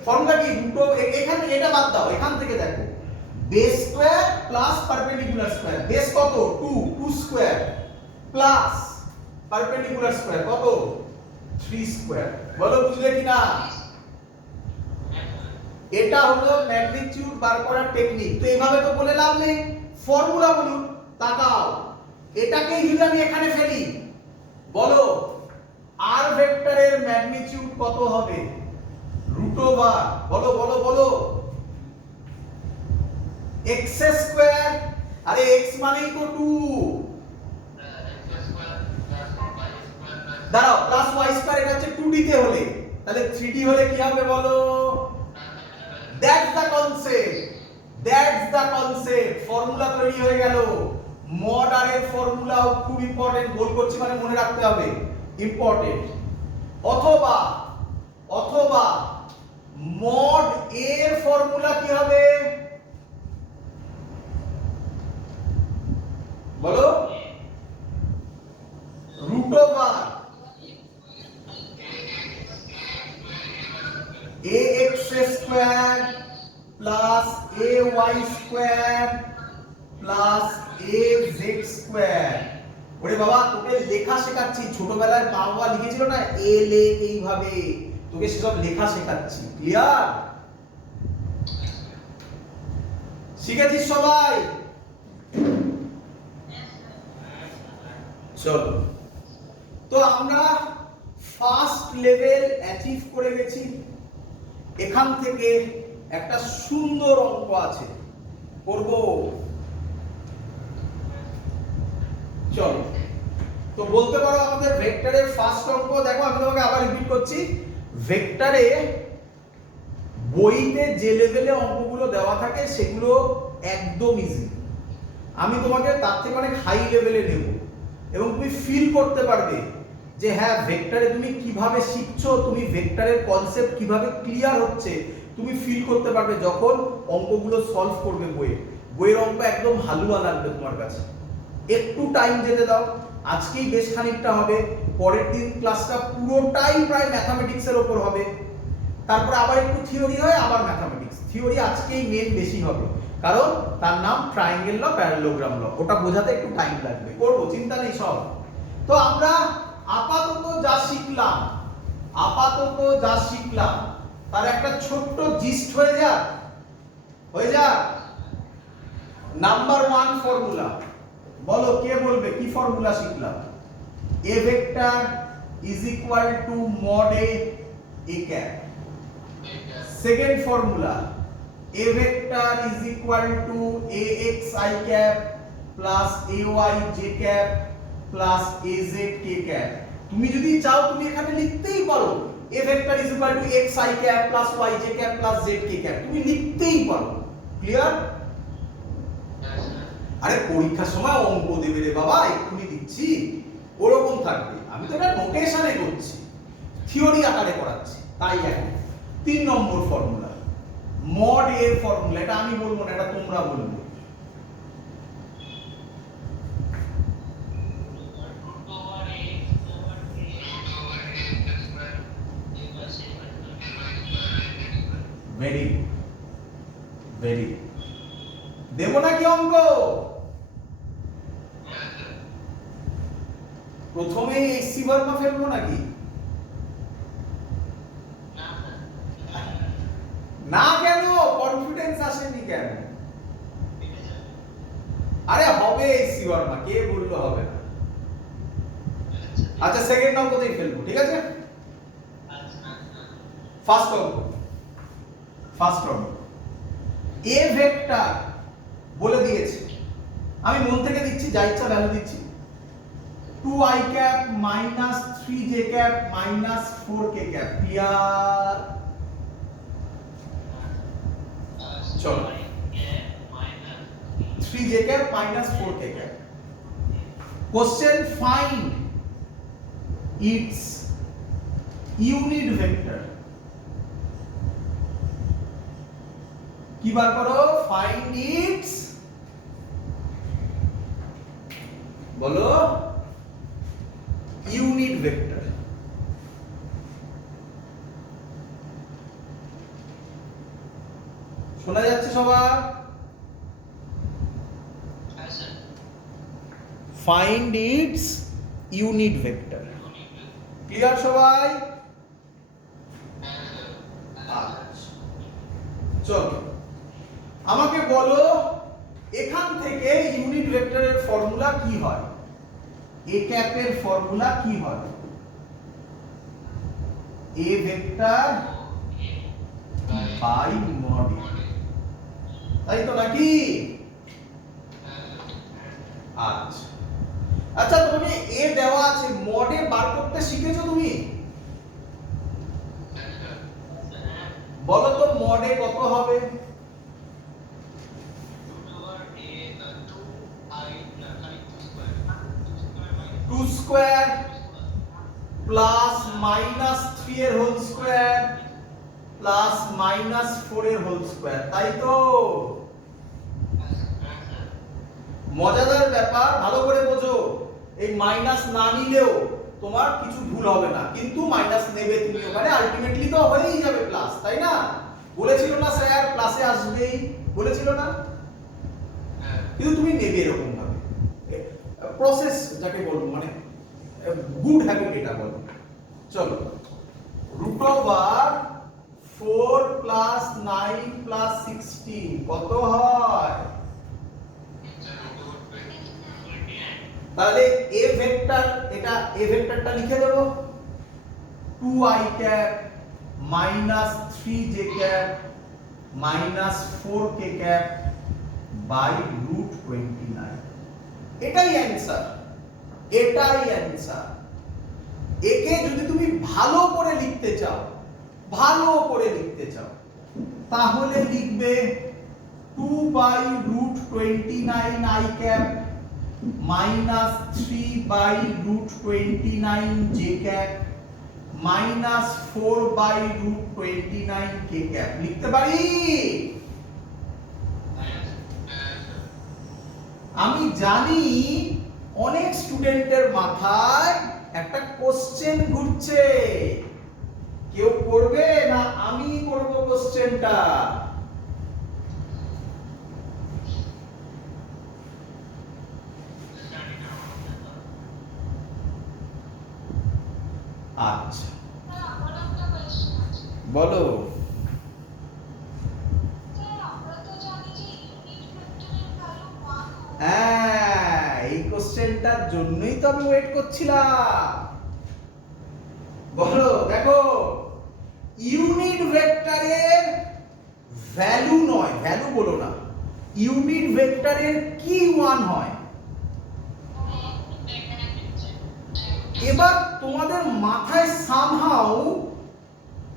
ফর্মুলা কি দুটো এখানে এটা বাদ দাও এখান থেকে দেখো base square plus perpendicular square base কত 2 2 স্কয়ার প্লাস পারপেন্ডিকুলার স্কয়ার কত 3 স্কয়ার বলো বুঝলে কি না এটা হলো ম্যাগনিটিউড বার করার টেকনিক তো এইভাবে তো বলে লাভ নেই ফর্মুলা বলুন তাকাও এটাকেই যদি আমি এখানে ফেলি বলো আর ভেক্টরের ম্যাগনিটিউড কত হবে রুট ওভার বলো বলো বলো x স্কয়ার আরে x মানেই তো 2 দাঁড়াও প্লাস y স্কয়ার এটা হচ্ছে 2d তে হলে তাহলে 3d হলে কি হবে বলো দ্যাটস দ্য কনসেপ্ট ফর্মুলা তৈরি হয়ে গেল মড আর এর ফর্মুলাও খুব ইম্পর্টেন্ট গোল করছি মানে মনে রাখতে হবে ইম্পর্টেন্ট অথবা মড এর ফর্মুলা কি হবে বলো root over ax square plus ay square plus az square ওরে বাবা তোকে লেখা শেখাচ্ছি ছোটবেলায় মা বাবা লিখেছিল না এ লে এইভাবে তোকে সেসব লেখা শেখাচ্ছি ক্লিয়ার শিখেছিস সবাই চলো তো আমরা ফার্স্ট লেভেল অ্যাচিভ করে গেছি এখান থেকে একটা সুন্দর অঙ্ক আছে করব চলো তো বলতে পারো আমাদের ভেক্টরের ফার্স্ট অঙ্ক দেখো আমি তোমাকে আবার রিপিট করছি ভেক্টরে বইতে যে লেভেলে অঙ্কগুলো দেওয়া থাকে সেগুলো একদম ইজি আমি তোমাকে তার থেকে অনেক হাই লেভেলে নেব এবং তুমি ফিল করতে পারবে যে হ্যাঁ ভেক্টরে তুমি কিভাবে শিখছো তুমি ভেক্টরের কনসেপ্ট কিভাবে ক্লিয়ার হচ্ছে তুমি ফিল করতে পারবে যখন অঙ্কগুলো সলভ করবে বইয়ের অঙ্ক একদম হালুয়া লাগবে তোমার কাছে একটু টাইম যেতে দাও আজকেই বেশ খানিকটা হবে পরের দিন ক্লাসটা পুরোটাই প্রায় ম্যাথমেটিক্সের উপর হবে তারপর আবার একটু থিওরি হয় আবার ম্যাথমেটিক্স থিওরি আজকেই মেন বেশি হবে কারণ তার নাম ট্রায়াঙ্গেল ল প্যারালোগ্রাম ল ওটা বোঝাতে একটু টাইম লাগবে করবো চিন্তা নেই সব তো আমরা আপাতত যা শিখলাম তার একটা ছোট্ট জিস্ট হয়ে যাক নাম্বার 1 ফর্মুলা বলো কে বলবে কি ফর্মুলা শিখলাম a vector is equal to mod a cap second formula a vector is equal to ax I cap plus ay j cap plus az k cap তুমি যদি চাও তুমি এখানে লিখতেই পারো a vector is equal to x I cap plus y j cap plus z k cap তুমি লিখতেই পারো ক্লিয়ার আরে পরীক্ষার সময় অঙ্ক দেবে রে বাবা এক্ষুনি দিচ্ছি ওরকম থাকবে আমি তো এটা নোটেশনে করছি থিওরি আকারে করাচ্ছি তাই এখন 3 নম্বর ফর্মুলা মড এর ফর্মুলা এটা আমি বলবো না এটা তোমরা বলবে ভেরি দেব নাকি অঙ্ক প্রথমে এসসি বর্মা ফেলবো নাকি না কেন কনফিডেন্স আসেনি কেন আরে হবে এসসি বর্মা কে বললো হবে না আচ্ছা সেকেন্ড অঙ্কতেই ফেলবো ঠিক আছে ফার্স্ট অঙ্ক এ ভেক্টর বলে দিয়েছে আমি মন থেকে দিচ্ছি যা ইচ্ছা ভ্যালু দিচ্ছি 2i cap minus 3j cap minus 4k cap clear চলো 3j cap minus 4k cap question find its unit vector কি বার করো find its বলো ইউনিট ভেক্টর শোনা যাচ্ছে সবার? Find it's unit vector. Clear সবাই? আচ্ছা চলো আমাকে বলো এখান থেকে ইউনিট ভেক্টরের ফর্মুলা কি হয়? এ ক্যাপের ফর্মুলা কি হয়? এ ভেক্টর বাই মড, তাই তো নাকি? আচ্ছা আচ্ছা তোমাকে এ দেওয়া আছে, মডে বার করতে শিখেছো তুমি? বলো তো মডে কত হবে? 2 স্কয়ার প্লাস মাইনাস 3 এর হোল স্কয়ার প্লাস মাইনাস 4 এর হোল স্কয়ার, তাই তো? মজাদার ব্যাপার, ভালো করে বোঝো। এই মাইনাস না নিলেও তোমার কিছু ভুল হবে না, কিন্তু মাইনাস নেবে তুমি ওখানে, আলটিমেটলি তো হয়েই যাবে প্লাস, তাই না? বলেছিল না স্যার প্লাসে আসবেই, বলেছিল না? কিন্তু তুমি নেবে এরকম ভাবে, প্রসেস যাকে বলবো, মানে গুড হ্যাবিট এটা বলবো। চলো রুট ওভার 4 প্লাস 9 প্লাস 16 কত হয়? তাহলে এ ভেক্টর, এটা এ ভেক্টরটা লিখে দেব 2i cap minus 3j cap minus 4k cap by root 29। এটাই অ্যানসার, এটাই অ্যানসার। একে যদি তুমি ভালো করে লিখতে চাও, ভালো করে লিখতে চাও, তাহলে লিখবে 2 by root 29 i cap minus 3 by root 29 j cap minus 4 by root 29 k cap. লিখতে পারি? আমি জানি অনেক স্টুডেন্টের মাথায় একটা কোশ্চেন ঘুরছে, কেউ করবে না আমি করব কোশ্চেনটা? আচ্ছা বলো। হ্যাঁ এই কোশ্চেনটার জন্যই তো আমি ওয়েট করছিলাম। বলো, দেখো ইউনিট ভেক্টরের ভ্যালু নয়, ভ্যালু বলো না, ইউনিট ভেক্টরের কি ওয়ান হয়? এবার তোমাদের মাথায় সামহাউ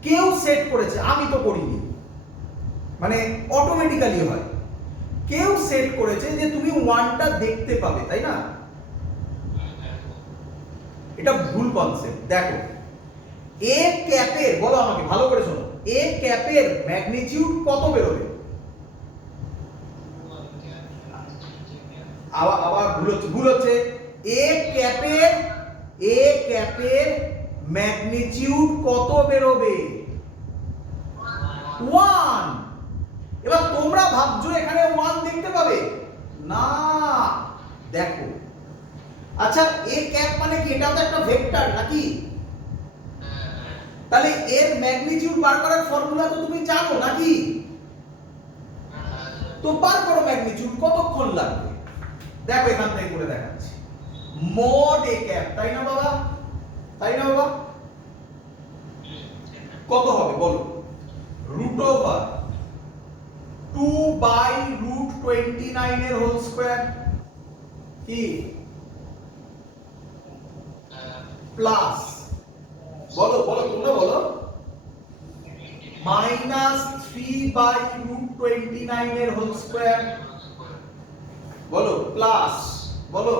কেউ সেট করেছে, আমি তো করিনি, মানে অটোমেটিক্যালি হয়, কেউ সেট করেছে যে তুমি ওয়ানটা দেখতে পাবে, তাই না? এটা ভুল কনসেপ্ট। দেখো এ ক্যাপের, বলো আমাকে ভালো করে শোনো, এ ক্যাপের ম্যাগনিটিউড কত বেরোবে? আবার ভুল হচ্ছে। এ ক্যাপের ম্যাগনিটিউড কত বেরোবে? 1। এবার তোমরা ভাবছো এখানে 1 দেখতে পাবে না, দেখো। আচ্ছা এ ক্যাপ মানে কি? এটা তো একটা ভেক্টর নাকি? তাহলে এর ম্যাগনিটিউড বার করার ফর্মুলা তো তুমি জানো নাকি? তো বার করো ম্যাগনিটিউড, কতক্ষণ লাগবে? দেখো এখান থেকে করে দেখাচ্ছি। মড এ ক্যাপ, তাই না বাবা? তাই না বাবা? কত হবে বলো? রুট ওভার 2 বাই রুট 29 এর হোল স্কয়ার, কি প্লাস, বলো বলো তোমরা বলো, মাইনাস 3 বাই রুট 29 এর হোল স্কয়ার, বলো প্লাস, বলো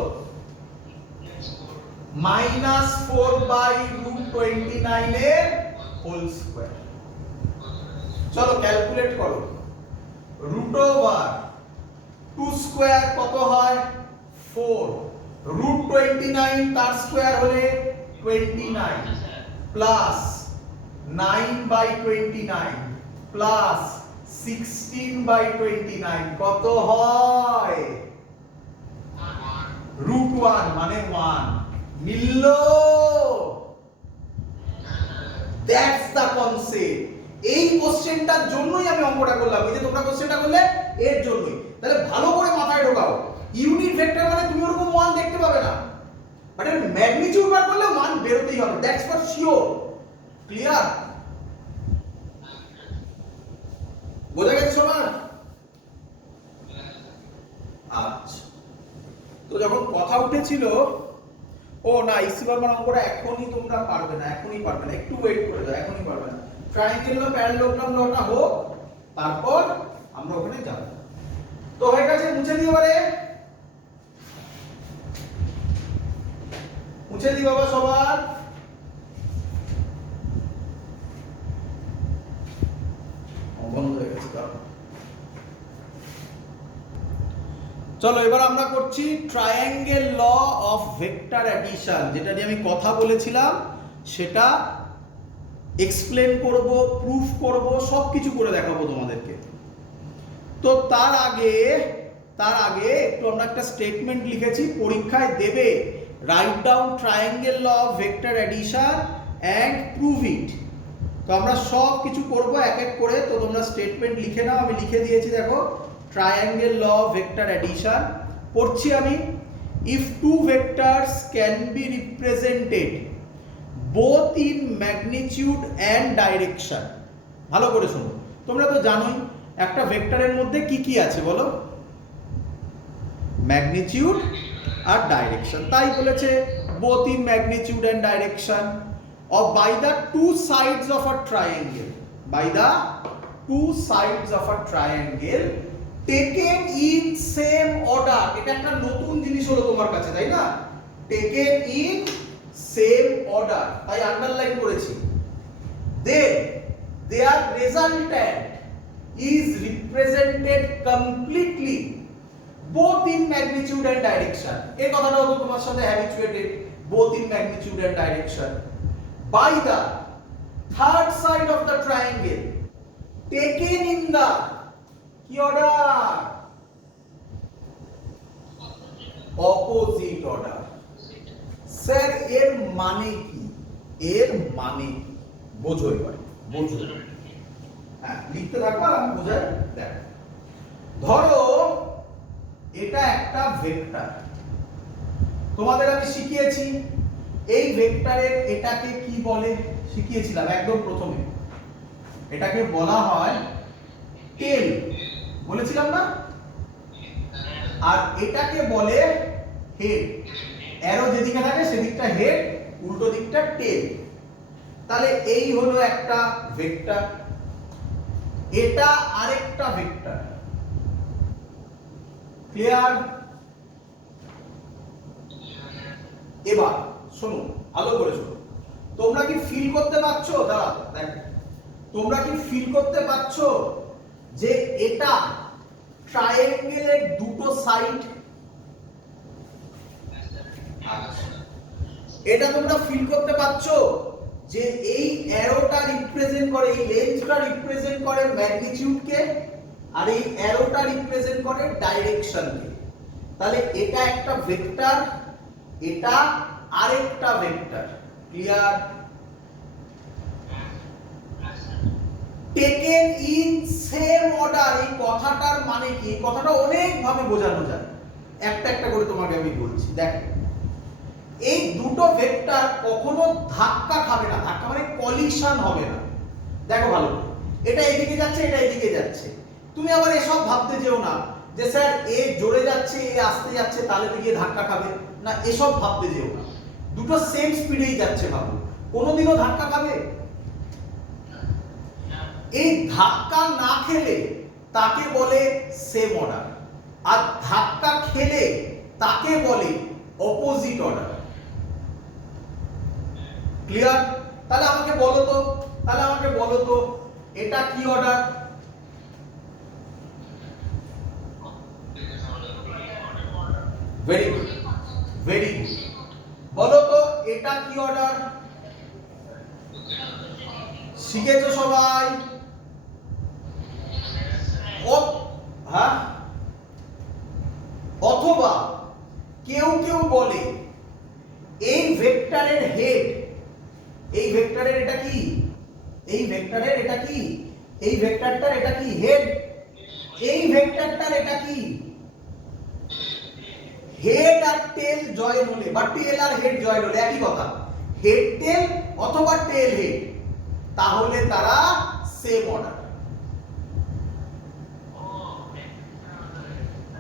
মাইনাস 4 বাই রুট 29 এর হোল স্কয়ার। চলো ক্যালকুলেট করো। রুট ওভার 2 স্কয়ার কত হয়? 4, রুট 29 তার স্কয়ার হলে 29 প্লাস 9 বাই 29 প্লাস 16/29 কত হয়? √1 মানে 1 মিলল। That's the concept. এই কোশ্চেনটার জন্যই আমি অঙ্কটা করলাম। এই যে তোমরা কোশ্চেনটা করলে এর জন্যই। তাহলে ভালো করে মাথায় ঢোকাও, ইউনিট ভেক্টর মানে তুমি ওরকম 1 দেখতে পাবে না, বাট এর ম্যাগনিটিউড বার করলে 1 বেরোতেই হবে, দ্যাটস ফর শিওর। ক্লিয়ার? বোঝা গেছে সবার? আচ্ছা, তো যখন কথা উঠেছিল ও না ইসি বর্মার অঙ্কটা এখনই তোমরা পারবে না, এখনই পারবে না, একটু ওয়েট করে দাও, এখনই পারবে না। ট্রায়াঙ্গেল ল প্যারালেলোগ্রাম লটা হোক, তারপর আমরা ওখানে যাব। তো হয়ে গেছে, মুছে দিই এবারে, মুছে দিই বাবা সবার। বন্ধ হয়ে গেছে। চলো এবার আমরা করছি triangle law of vector addition, যেটা নিয়ে আমি কথা বলেছিলাম সেটা এক্সপ্লেন করব, প্রুফ করব, সবকিছু করে দেখাবো তোমাদেরকে। তো তার আগে একটু আমরা একটা স্টেটমেন্ট লিখেছি, পরীক্ষায় দেবে, write down triangle law of vector addition and prove it. তো আমরা সব কিছু করব এক এক করে, তো তোমরা স্টেটমেন্ট লিখে নাও, আমি লিখে দিয়েছি দেখো। Triangle law of vector addition পড়ছি আমি। If two vectors can be represented both in magnitude and direction. ভালো করে শোনো, তোমরা তো জানোই একটা ভেক্টরের মধ্যে কি কি আছে বলো? ম্যাগনিটিউড আর ডাইরেকশন। তাই বলেছে both in magnitude and direction of by the two sides of a triangle, by the two sides of a triangle taken in same order। এটা একটা নতুন জিনিস হলো তোমার কাছে, তাই না? taken in same order, তাই আন্ডারলাইন করেছি। then their resultant is represented completely both in magnitude and direction। এই কথাটাও তো তোমার সাথে habituated, both in magnitude and direction by the third side of the triangle taken in the কি order? opposite order। Sir এর মানে কি? এর মানে কি বোঝো, এবার বোঝো। হ্যাঁ, লিখতে থাকো আর আমি বোঝাই। দেখ, ধরো এটা একটা ভেক্টর, তোমাদের আমি শিখিয়েছি এই ভেক্টরের এটাকে কি বলে, শিখিয়েছিলাম একদম প্রথমে। এটাকে বলা হয় টেল, বলেছিলাম না? আর এটাকে বলে হেড। অ্যারো যেদিকে থাকে সেদিকটা হেড, উল্টো দিকটা টেল। তাহলে এই হলো একটা ভেক্টর, এটা আরেকটা ভেক্টর। ক্লিয়ার? এবার শোনো, ভালো করে শোনো। তোমরা কি ফিল করতে পারছো? দাঁড়াও, দেখো, তোমরা কি ফিল করতে পারছো যে এটা ট্রায়াঙ্গেলের দুটো সাইড? এটা তোমরা ফিল করতে পারছো যে এই অ্যারোটা রিপ্রেজেন্ট করে, এই লেন্থটা রিপ্রেজেন্ট করে ম্যাগনিটিউডকে, আর এই অ্যারোটা রিপ্রেজেন্ট করে ডাইরেকশনকে। তাহলে এটা একটা ভেক্টর, এটা আরেকটা vector. Clear? Taken in same order, এই কথাটার মানে কি? এই কথাটা অনেক ভাবে বোঝানো যায়, একটা একটা করে তোমাকে আমি বলছি। দেখো, এই দুটো ভেক্টর কখনো ধাক্কা খাবে না, ধাক্কা মানে কলিশন হবে না। দেখো ভালো, এটা এদিকে যাচ্ছে, এটা এদিকে যাচ্ছে। তুমি আবার এসব ভাবতে যেও না যে স্যার এ জোরে যাচ্ছে, এ আস্তে যাচ্ছে, তাহলে গিয়ে ধাক্কা খাবে না, এসব ভাবতে যেও না। দুটো সেম স্পিডেই যাচ্ছে, ভাবো, কোনোদিনও ধাক্কা খাবে? এই ধাক্কা না খেলে তাকে বলে সেম অর্ডার, আর ধাক্কা খেলে তাকে বলে অপোজিট অর্ডার। ক্লিয়ার? তাহলে আমাকে বলো তো এটা কি order? Very good, very good. বলো তো এটা কি অর্ডার? শিখেছো সবাই? হ্যাঁ, অথবা কেউ কেউ বলে এই ভেক্টরের হেড, এই ভেক্টরের এটা কি, এই ভেক্টরের এটা কি, এই ভেক্টরটার এটা কি হেড, এই ভেক্টরটার এটা কি হেড আর টেল জয়েন হলে বা টেল আর হেড জয়েন হলে একই কথা, হেড টেল অথবা টেল হেড, তাহলে তারা সেম অর্ডার।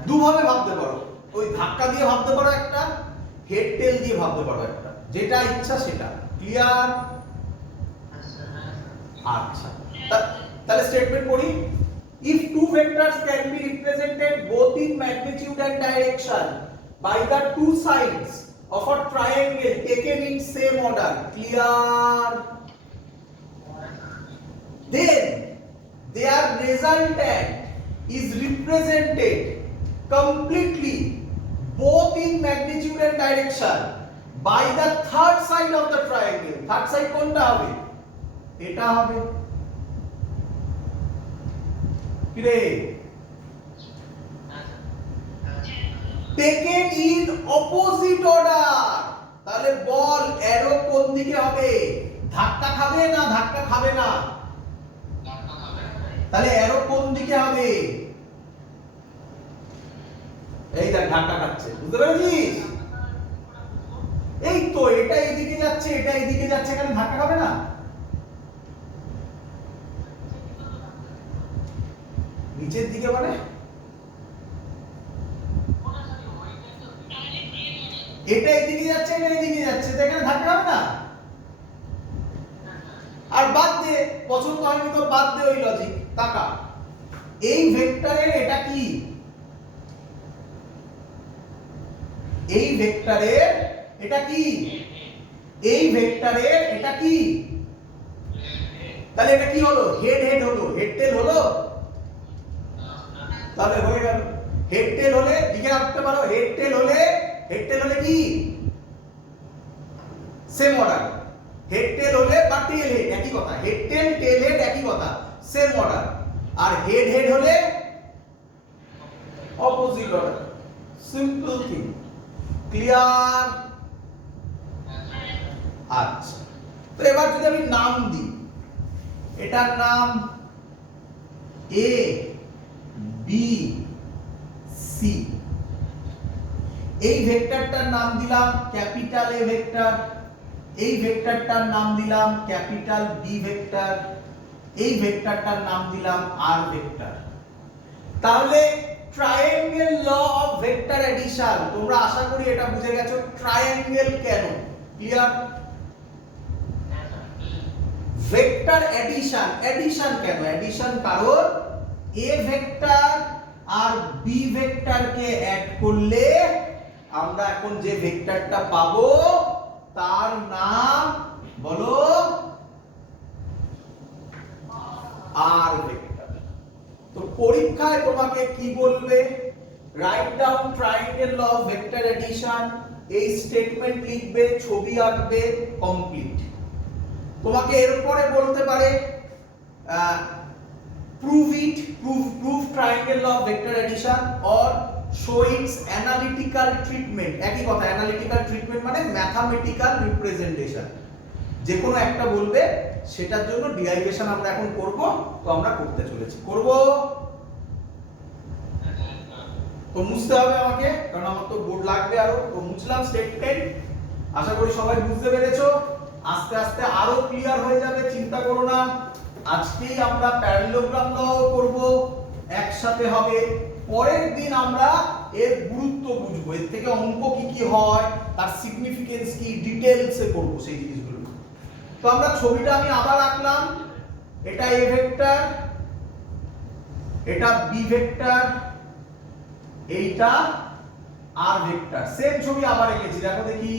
দুভাবে ভাবতে পারো, ওই ধাক্কা দিয়ে ভাবতে পারো একটা, হেড টেল দিয়ে ভাবতে পারো একটা, যেটা ইচ্ছা সেটা। ক্লিয়ার? আচ্ছা, তাহলে স্টেটমেন্ট পড়ি। If two vectors can be represented both in magnitude and direction by the two sides of a triangle taken in same order, clear? Then their resultant is represented completely both in magnitude and direction by the third side of the triangle. Third side কোনটা হবে? এটা হবে। কি রে? taken in opposite order, তাহলে বল arrow কোন দিকে হবে? ধাক্কা খাবে না ধাক্কা খাবে না? তাহলে অ্যারো কোন দিকে হবে? এই দেখ ধাক্কা খাচ্ছে, বুঝতে পেরেছিস? এই তো এটা এইদিকে যাচ্ছে, এটা এইদিকে যাচ্ছে, এখানে ধাক্কা খাবে না? নিচের দিকে মানে এটা এইদিকে যাচ্ছে, এটা এইদিকে যাচ্ছে, তো এখানে ধাক্কা খাবে না? আর বাদ দে, পছন্দ হয়নি তো বাদ দে ওই লজিক। তাকা, এই ভেক্টরের এটা কি, এই ভেক্টরের এটা কি, এই ভেক্টরের এটা কি, তাহলে এটা কি হলো? হেড হেড হলো, হেড টেল হলো, তাহলে হয়ে গেল। হেড টেল হলে লিখে রাখতে পারো, হেড টেল হলে, হেড টেল হলে কি সেম অর্ডার, হেড টেল হলে বা টেল হেড একই কথা, হেড টেল টেল হেড একই কথা, সেম অর্ডার। আর হেড হেড হলে opposite order, simple thing. Clear? আচ্ছা, তো এবার যদি আমি নাম দিই, এটার নাম এ বি সি, এই ভেক্টরটার নাম দিলাম ক্যাপিটাল এ ভেক্টর, এই ভেক্টরটার নাম দিলাম ক্যাপিটাল বি ভেক্টর, এই ভেক্টরটার নাম দিলাম আর ভেক্টর। তাহলে triangle law of vector addition, তোমরা আশা করি এটা বুঝে গেছো ট্রায়াঙ্গেল কেন। ক্লিয়ার? ভেক্টর এডিশন, এডিশন কেন? এডিশন কারণ এ ভেক্টর আর বি ভেক্টরকে অ্যাড করলে আমরা এখন যে ভেক্টরটা পাবো তার নাম বলো আর ভেক্টর। তো পরীক্ষায় তোমাকে কি বলবে? Write down triangle law of vector addition, এই স্টেটমেন্ট লিখবে, ছবি আঁকবে, কমপ্লিট। তোমাকে এরপরে বলতে পারে prove it, prove triangle law of vector addition or show its analytical treatment। একই কথা, analytical treatment মানে mathematical representation, যে কোনো একটা বলবে, সেটার জন্য derivation আমরা এখন করব। তো আমরা করতে চলেছি, করব তো মুছতে হবে আমাকে, কারণ আমার তো বোর্ড লাগবে আরো। তো মুছলাম স্টেটমেন্ট, আশা করি সবাই বুঝতে পেরেছো। আস্তে আস্তে আরো ক্লিয়ার হয়ে যাবে, চিন্তা করো না। আজকেই আমরা প্যারালেলোগ্রাম ল করব, একসাথে হবে। পরের দিন আমরা এর গুরুত্ব বুঝবো, এর থেকে অঙ্ক কি কি হয়, তার সিগনিফিকেন্স কি, ডিটেইলসে করব সেই জিনিসগুলো। তো আমরা ছবিটা আমি আবার আঁকলাম, এটা এ ভেক্টর, এটা বি ভেক্টর, এইটা আর ভেক্টর, সেম ছবি আবার এঁকেছি। দেখো দেখি,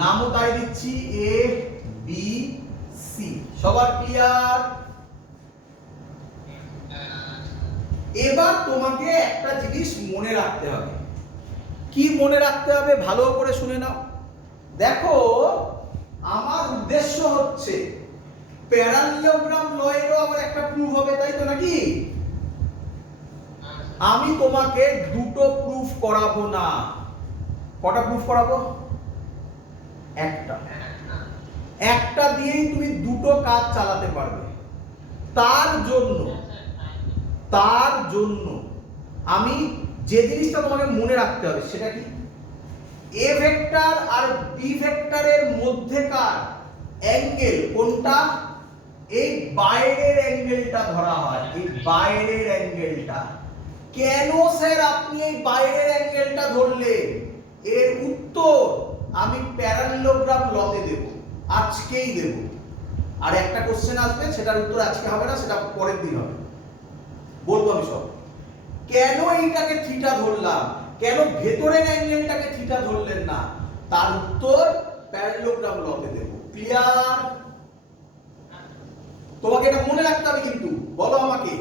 নামও তাই দিচ্ছি, এ বি সি। সবার ক্লিয়ার? এবার তোমাকে একটা জিনিস মনে রাখতে হবে। কি মনে রাখতে হবে? ভালো করে শুনে নাও। দেখো, আমার উদ্দেশ্য হচ্ছে প্যারালেলোগ্রাম ল এরও আবার একটা প্রুফ হবে, তাই তো নাকি? আমি তোমাকে দুটো প্রুফ করাবো না। কটা প্রুফ করাবো? একটা। একটা দিয়েই তুমি দুটো কাজ চালাতে পারবে। তার জন্য আমি যে জিনিসটা তোমাকে মনে রাখতে হবে সেটা কি, এ ভেক্টর আর বি ভেক্টরের মধ্যেকার অ্যাঙ্গেল কোনটা? এই বাইরের অ্যাঙ্গেলটা ধরা হয়, এই বাইরের অ্যাঙ্গেলটা। কেন স্যার আপনি এই বাইরের অ্যাঙ্গেলটা ধরলেন? এর উত্তর আমি প্যারালেলোগ্রাম লতে দেব, আজকেই দেব। আর একটা কোশ্চেন আসবে, সেটার উত্তর আজকে হবে না, সেটা পরের দিন হবে, বলবো আমি সব। কেন এইটাকে থিটা ধরলাম, কেন ভেতরের অ্যাঙ্গেলটাকে থিটা ধরলেন না, তার উত্তর প্যারালেলোগ্রাম লতে দেব। ক্লিয়ার? তোমাকে এটা মনে রাখতে হবে কিন্তু। বলো আমাকে,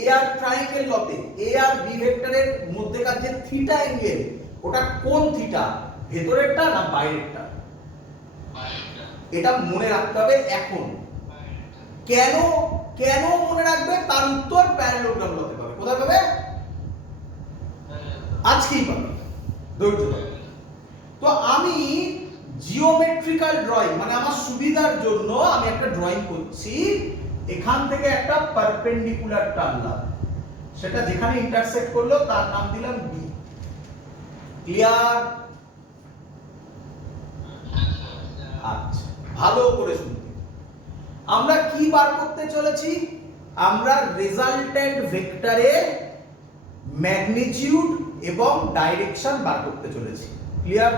এ আর ট্রায়াঙ্গেল লতে এ আর বি ভেক্টরের মধ্যেকার যে থিটা অ্যাঙ্গেল, ওটা কোন থিটা, ভেতরেরটা না বাইরেরটা? এটা মনে রাখতে হবে এখন। কেন কেন মনে রাখবে, তার উত্তর প্যারালেলোগ্রাম লতে পাবে। কোথায় পাবে? আজকেই পাবে, ধৈর্য ধরো। তো আমি জিওমেট্রিক্যাল ড্রয়িং, মানে আমার সুবিধার জন্য আমি একটা ড্রয়িং করছি। এখান থেকে একটা পারপেন্ডিকুলার টানলাম, সেটা যেখানে ইন্টারসেক্ট করলো তার নাম দিলাম বি। ক্লিয়ার? আচ্ছা, ভালো করে শুনতে। আমরা কি বার করতে চলেছি? আমরা রেজাল্ট্যান্ট ভেক্টরের ম্যাগনিটিউড এবং ডাইরেকশন বার করতে চলেছি। ক্লিয়ার?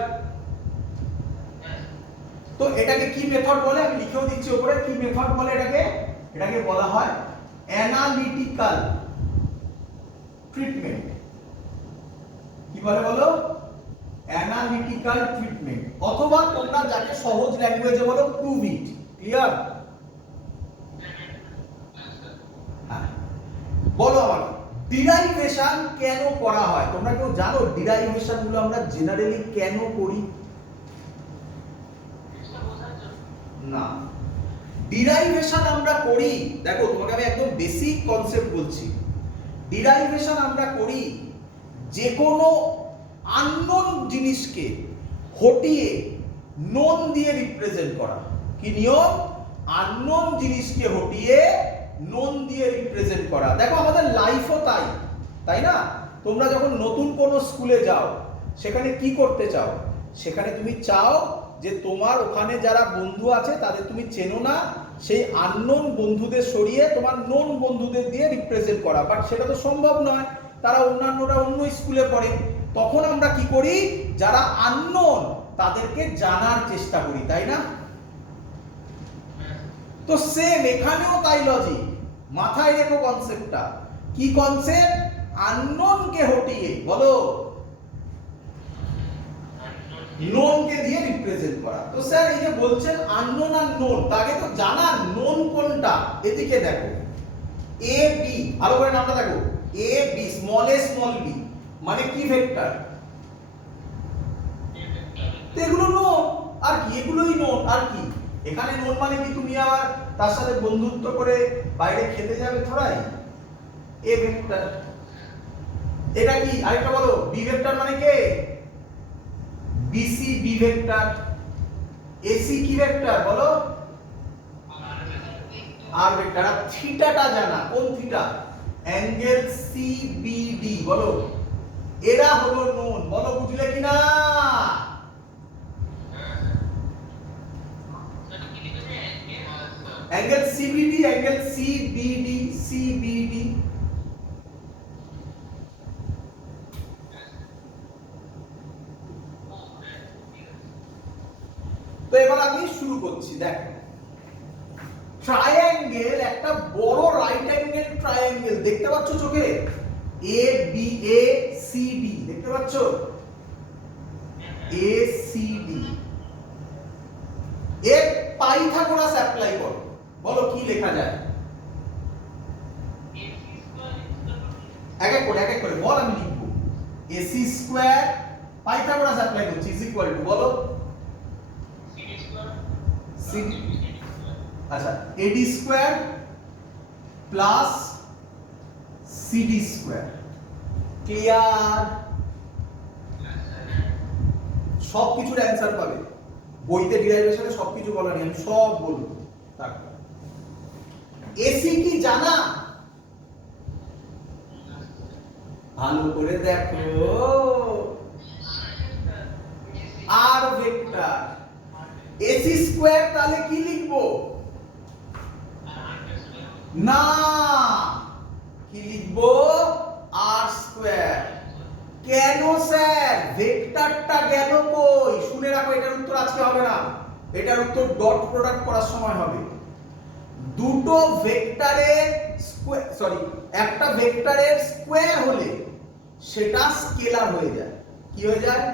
তো এটাকে কি মেথড বলে আমি লিখেও দিচ্ছি উপরে। কি মেথড বলে এটাকে? এটাকে বলা হয় অ্যানালিটিক্যাল ট্রিটমেন্ট। কি বলে বলো? অ্যানালিটিক্যাল ট্রিটমেন্ট, অথবা তোমরা যাকে সহজ ল্যাঙ্গুয়েজে বলো প্রুভ ইট। ক্লিয়ার? বলো আমাকে, ডিরাইভেশন কেন করা হয়? তোমরা কেউ জানো ডিরাইভেশন গুলো আমরা জেনারেলি কেন করি? না, ডিরাইভেশন আমরা করি, দেখো তোমাকে আমি একদম বেসিক কনসেপ্ট বলছি। ডিরাইভেশন আমরা করি যে কোনো আননোন জিনিসকে হটিয়ে নোন দিয়ে রিপ্রেজেন্ট করা। কি নিয়ম? আননোন জিনিসকে হটিয়ে নোন দিয়ে রিপ্রেজেন্ট করা। দেখো আমাদের লাইফও তাই, তাই না? তোমরা যখন নতুন কোনো স্কুলে যাও, সেখানে কি করতে চাও? সেখানে তুমি চাও যে তোমার ওখানে যারা বন্ধু আছে তাদের তুমি চেনো না, সেই আননোন বন্ধুদের সরিয়ে তোমার নোন বন্ধুদের দিয়ে রিপ্রেজেন্ট করা। বাট সেটা তো সম্ভব নয়, তারা অন্যান্যরা অন্য স্কুলে পড়ে। তখন আমরা কি করি? যারা আননোন তাদেরকে জানার চেষ্টা করি, তাই না? তো সেম এখানেও তাই লজিক। মাথায় রেখো কনসেপ্টটা। কি কনসেপ্ট? আননোন কে হটিয়ে, বলো, নোন কে দিয়ে রিপ্রেজেন্ট করা। তো স্যার এই যে বলছেন আননোন আর নোন, তাকে তো জানা নোন কোনটা। এদিকে দেখো, এ বি, ভালো করে নামটা দেখো, A B small a small B মানে কি ভেক্টর? তো এগুলো নোন, আর কি? এগুলোই নোন, আর কি? এখানে নোন মানে কি তুমি আবার তার সাথে বন্ধুত্ব করে বাইরে খেতে যাবে থোড়াই? এ ভেক্টর। এটা কি? আরেকটা বলো, বি ভেক্টর মানে কে? BC B vector. এসি কি ভেক্টর বলো? R vector. আর থিটাটা জানা, কোন থিটা? অ্যাঙ্গেল সিবিডি, বলো। এরা হলো নোন, বলো, বুঝলে কিনা? Angle CBD, angle CBD, CBD. তো এবার আমি শুরু করছি। দেখো, ট্রায়াঙ্গেল, একটা বড় রাইট অ্যাঙ্গেল ট্রায়াঙ্গেল দেখতে পাচ্ছ চোখে? A B A C D দেখতে পাচ্ছ? এ সি ডি এর পাইথাগোরাস অ্যাপ্লাই করো, বলো কি লেখা যায়? এক এক করে বল, আমি লিখবো। এসি স্কয়ার পাইথাগোরাস অ্যাপ্লাই করছি ইজ ইকুয়াল টু, বলো, সিডি। আচ্ছা, AD square plus CD square. Clear? সব কিছুর অ্যান্সার পাবে, বইতে ডিরাইভেশনে সবকিছু বলা নেই, আমি সব বলবো। তারপর এসি কি জানা? ভালো করে দেখো, আর ভেক্টর এসি স্কয়ার, তাহলে কি লিখবো? না, কি লিখবো? আর স্কয়ার। কেন স্যার? ভেক্টরটা গেল কই? শুনে রাখো, এটার উত্তর আজকে হবে না, এটার উত্তর ডট প্রোডাক্ট করার সময় হবে। দুটো ভেক্টরের স্কয়ার, সরি, একটা ভেক্টরের স্কয়ার হলে সেটা স্কেলার হয়ে যায়। কি হয়ে যায়?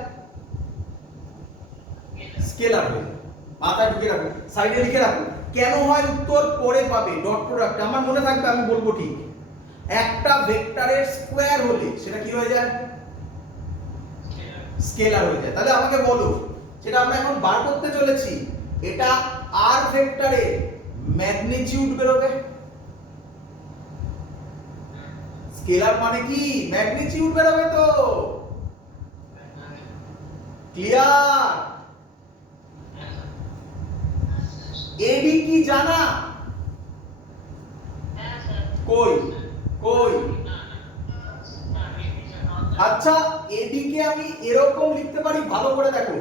স্কেলার হয়ে যায়। মাথায় ঢুকে রাখো, সাইডে লিখে রাখো। কেন হয় উত্তর পরে পাবে, ডট প্রোডাক্ট আমার মনে থাকবে, আমি বলবো ঠিক। একটা ভেক্টরের স্কয়ার হলে সেটা কি হয়ে যায়? স্কেলার হয়ে যায়। তাহলে আমাকে বলো, যেটা আমরা এখন বার করতে চলেছি, এটা আর ভেক্টরের ম্যাগনিটিউড বেরোবে। স্কেলার মানে কি? ম্যাগনিটিউড বেরোবে তো। ক্লিয়ার? এবি কি জানা? কই কই? আচ্ছা, এবি কে আমি এরকম লিখতে পারি, ভালো করে দেখো।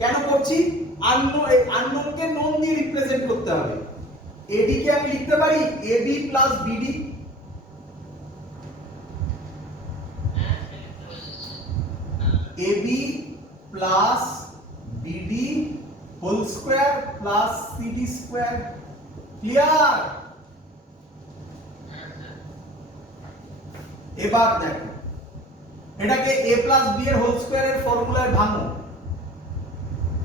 কেন করছি? আননোন কে নোন দিয়ে রিপ্রেজেন্ট করতে হবে। এডি কে আমি লিখতে পারি AB plus BD. AB plus BD whole square plus CD square. Clear? এবার দেখো, এটাকে a প্লাস b এর হোল স্কয়ারের ফর্মুলায় ভাঙো।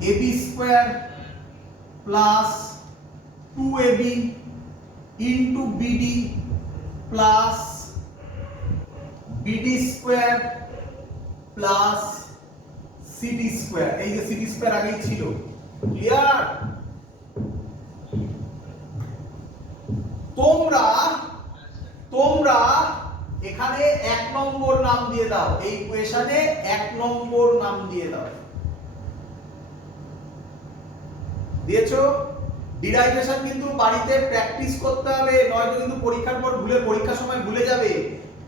ab স্কয়ার plus 2ab into bd plus bd square plus cd square. এই যে cd স্কয়ার আগেই ছিল। ক্লিয়ার? তোমরা এখানে 1 নম্বর নাম দিয়ে দাও, এই ইকুয়েশনে 1 নম্বর নাম দিয়ে দাও। দিয়েছো? ডিরাইভেশন কিন্তু বাড়িতে প্র্যাকটিস করতে হবে, নয়তো কিন্তু পরীক্ষার পর পরীক্ষার সময় ভুলে যাবে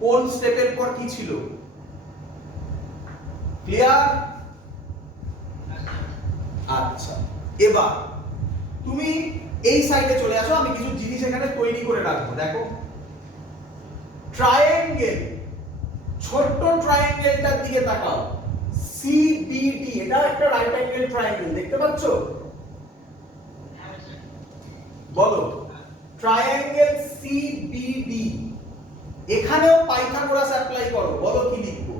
কোন স্টেপের পর কি ছিল। ক্লিয়ার? আচ্ছা, এবার তুমি এই সাইডে চলে আসো, আমি কিছু জিনিস এখানে তৈরি করে রাখবো। দেখো, ট্রায়াঙ্গেল, ছোট্ট ট্রায়াঙ্গেলটার দিকে তাকাও, সিবিডি, এটা একটা রাইট অ্যাঙ্গেল ট্রায়াঙ্গেল, দেখতে পাচ্ছো? বলো, ট্রায়াঙ্গেল সিবিডি, এখানেও পাইথাগোরাস অ্যাপ্লাই করো, বলো কি লিখবো?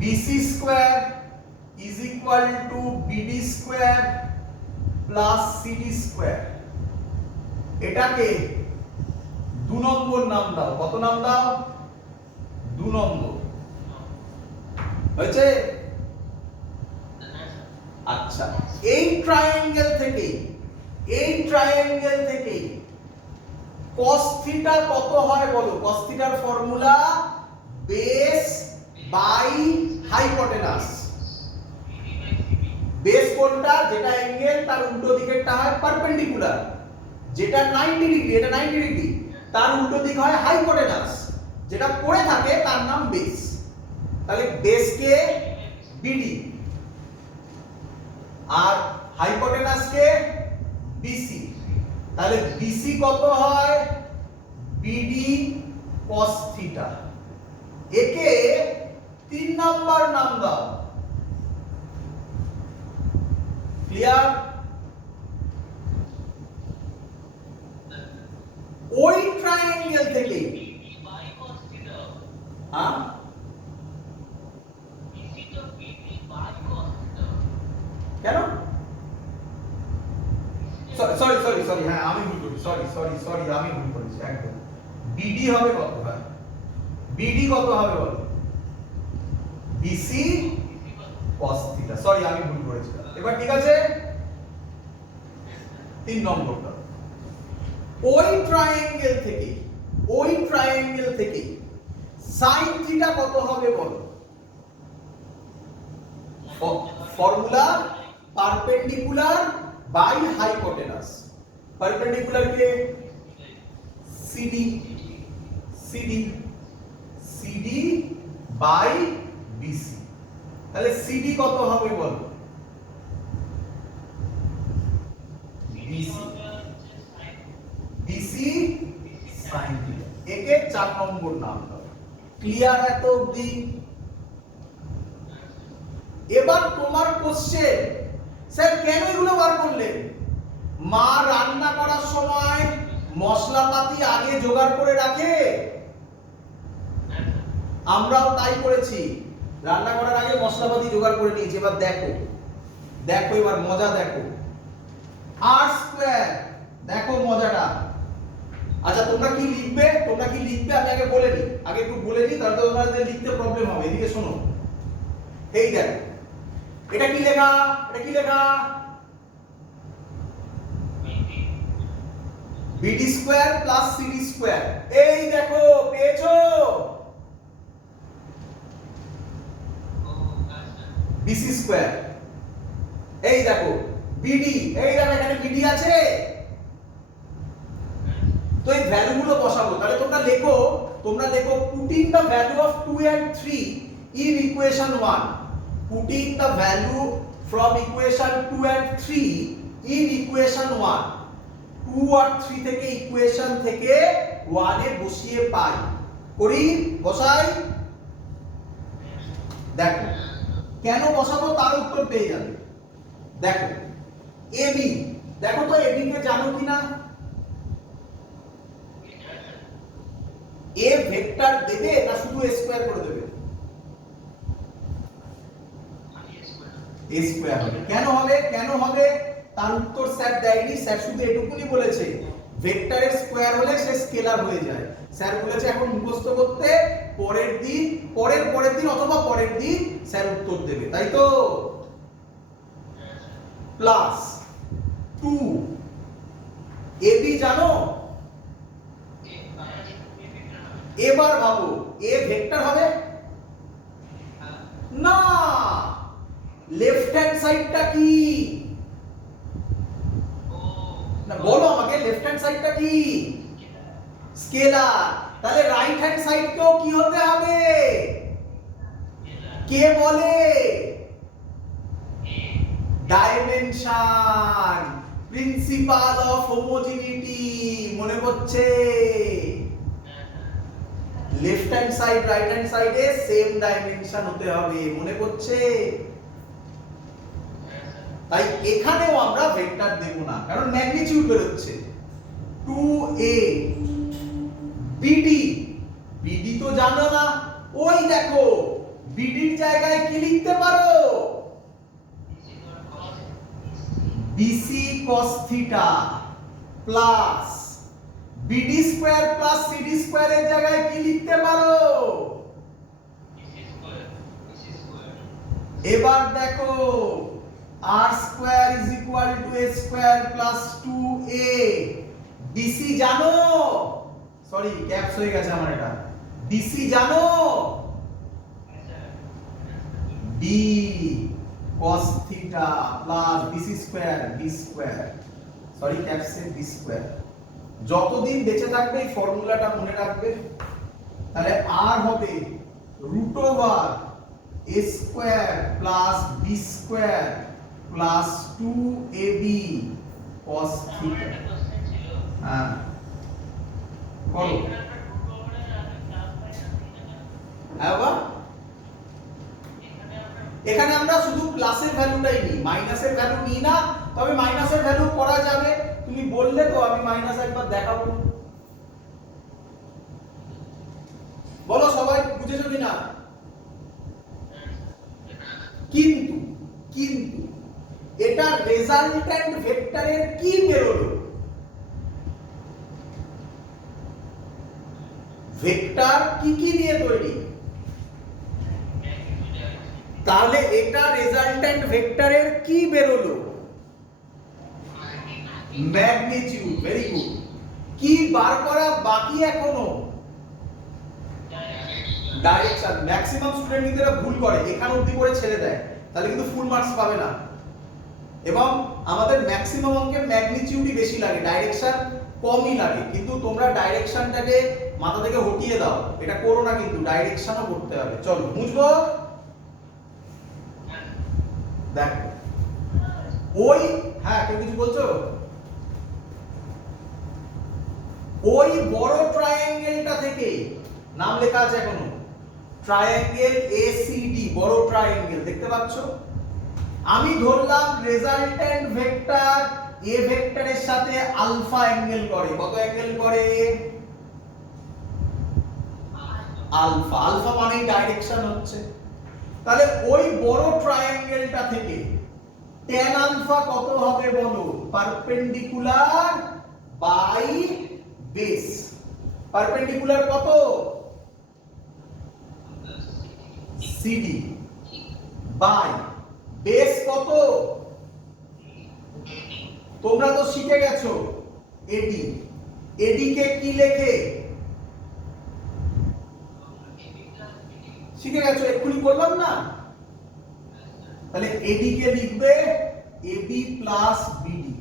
BC square is equal to BD square plus CD square. এটাকে 2 নম্বর নাম দাও। কত নাম দাও? 2 নম্বর। হয়েছে? আচ্ছা, এই ট্রায়াঙ্গেল থেকে cos থিটা কত হয় বলো? cos থিটার formula base by hypotenuse. Base কোনটা? যেটা অ্যাঙ্গেল তার উল্টো দিকেরটা হয় পারপেন্ডিকুলার, যেটা 90 ডিগ্রি, এটা 90 ডিগ্রি, তার উল্টো দিক হয় হাইপোটেনাস। যেটা পড়ে থাকে তার নাম বেস। তাহলে বেস কে বিডি আর হাইপোটেনাস কে বিসি। তাহলে বিসি কত হয়? BD cos theta. একে 3 নাম্বার নাম দাও। ক্লিয়ার? ওই ট্রায়াঙ্গেল থেকে হ্যাঁ, কেন? সরি, হ্যাঁ আমি ভুল করেছি, সরি আমি ভুল করেছি একদম। বিডি হবে কত? হয় বিডি কত হবে বলো? BC cos theta. সরি, আমি ভুল করেছি। এবার ঠিক আছে, 3 নম্বরটা ওই ট্রায়াঙ্গেল থেকে sin থিটা কত হবে বলো? Formula perpendicular by hypotenuse. Perpendicular কে CD বাই BC। তাহলে CD কত হবে বলো? BC sin theta. একে 4 নম্বর নাম দাও। ক্লিয়ার এত অবধি? এবার তোমার কোশ্চেন, স্যার কেন এগুলো বার করলেন? মা রান্না করার সময় মশলাপাতি আগে জোগাড় করে রাখে, আমরাও তাই করেছি, রান্না করার আগে মশলাপাতি জোগাড় করে নিয়েছি। এবার দেখো এবার মজা দেখো, r স্কয়ার, দেখো মজাটা। আচ্ছা তোমরা কি লিখবে আমি আগে একটু বলে নিই, তাহলে তোমাদের লিখতে প্রবলেম হবে। এদিকে শোনো, এই দেখো এটা কি লেখা? BD square plus CD square. এই দেখো পেয়েছো? BC square. এই দেখো BD, এই দেখো এখানে BD আছে। তো এই ভ্যালুগুলো বসাবো। তাহলে তোমরা লেখো putting the value of 2 and 3 in equation 1, putting the value from equation 2 and 3 in equation 1, 2 আর 3 থেকে ইকুয়েশন থেকে 1 এ বসিয়ে পাই। বসাই। দেখো কেন বসাবো তার উত্তর পেয়ে যাবে। দেখো AB, দেখো তো AB কে জানো কিনা? A ভেক্টর দেবে না শুধু a স্কয়ার করে দেবে? a স্কয়ার হবে। কেন হবে তার উত্তর স্যার দেয়নি। স্যার শুধু এটুকুনি বলেছে ভেক্টরের স্কয়ার হলে সে স্কেলার হয়ে যায়। স্যার বলেছে এখন মুখস্থ করতে, পরের দিন অথবা পরের দিন স্যার উত্তর দেবে, তাই তো? প্লাস 2 AB জানো? এবার ভাবো a ভেক্টর হবে না, লেফট হ্যান্ড সাইডটা কি? না বলো আমাকে, লেফট হ্যান্ড সাইডটা কি? স্কেলার। তাহলে রাইট হ্যান্ড সাইডকেও কি হতে হবে? কে বলে? Dimension, principle of homogeneity. মনে পড়ছে? Left hand side right hand সাইডে সেম ডাইমেনশন হতে হবে, মনে পড়ছে? তাই এখানেও আমরা ভেক্টর দেব না, কারণ ম্যাগনিটিউড বের হচ্ছে। 2a BD তো জানো না? ওই দেখো BD এর জায়গায় কি লিখতে পারো? BC cos theta plus BD square plus CD square এর জায়গায় কি লিখতে পারো? এবার দেখো r square is equal to a square plus 2a। BC জানো? সরি ক্যাপস হয়ে গেছে আমার এটা। BC জানো? D cos theta plus BC square B square, sorry ক্যাপসে B স্কয়ার। যতদিন বেঁচে থাকবে এই ফর্মুলাটা মনে রাখবে। তাহলে r হবে root over a square plus b square plus 2ab cos theta. হ্যাঁ করো। এখানে আমরা শুধু প্লাসের ভ্যালুটাই নিই, মাইনাসের ভ্যালু নিই না। তবে মাইনাসের ভ্যালু করা যাবে, তুমি বললে তো আমি মাইনাস একবার দেখাবো। বলো সবাই বুঝেছো কিনা? কিন্তু এটা রেজাল্ট্যান্ট ভেক্টরের কি বেরোলো? ভেক্টর কি নিয়ে তৈরি? তাহলে এটা রেজাল্ট্যান্ট ভেক্টরের কি বেরোলো? ম্যাগনিটিউড। Very good. কি বার করা বাকি এখনো? ডাইরেকশন। ম্যাক্সিমাম স্টুডেন্ট কিন্তু এটা ভুল করে, এখানে অবধি করে ছেড়ে দেয়, তাহলে কিন্তু ফুল মার্কস পাবে না। এবং আমাদের ম্যাক্সিমাম অঙ্কের ম্যাগনিটিউডই বেশি লাগে, ডাইরেকশন কমই লাগে। কিন্তু তোমরা ডাইরেকশনটাকে মাথা থেকে হটিয়ে দাও, এটা করো না, কিন্তু ডাইরেকশনও করতে হবে। চলো বুঝবো। দেখো ওই, হ্যাঁ কেউ কিছু বলছো? ওই বড় ট্রায়াঙ্গেলটা থেকে, নাম লেখা আছে এখনো, ট্রায়াঙ্গেল এসিডি, বড় ট্রায়াঙ্গেল দেখতে পাচ্ছ? আমি ধরলাম রেজাল্ট্যান্ট ভেক্টর এ ভেক্টরের সাথে আলফা অ্যাঙ্গেল করে। কত অ্যাঙ্গেল করে? আলফা। আলফা মানেই ডাইরেকশন হচ্ছে। তাহলে ওই বড় ট্রায়াঙ্গেলটা থেকে tan আলফা কত হবে বলো? Perpendicular by base. পারপেন্ডিকুলার কত? সিডি বাই বেস কত? তোমরা তো শিখে গেছো এডি। এডি কে কি লেখে? শিখে গেছো, এক্ষুনি বললাম না? তাহলে এডি কে লিখবে এবি প্লাস বিডি।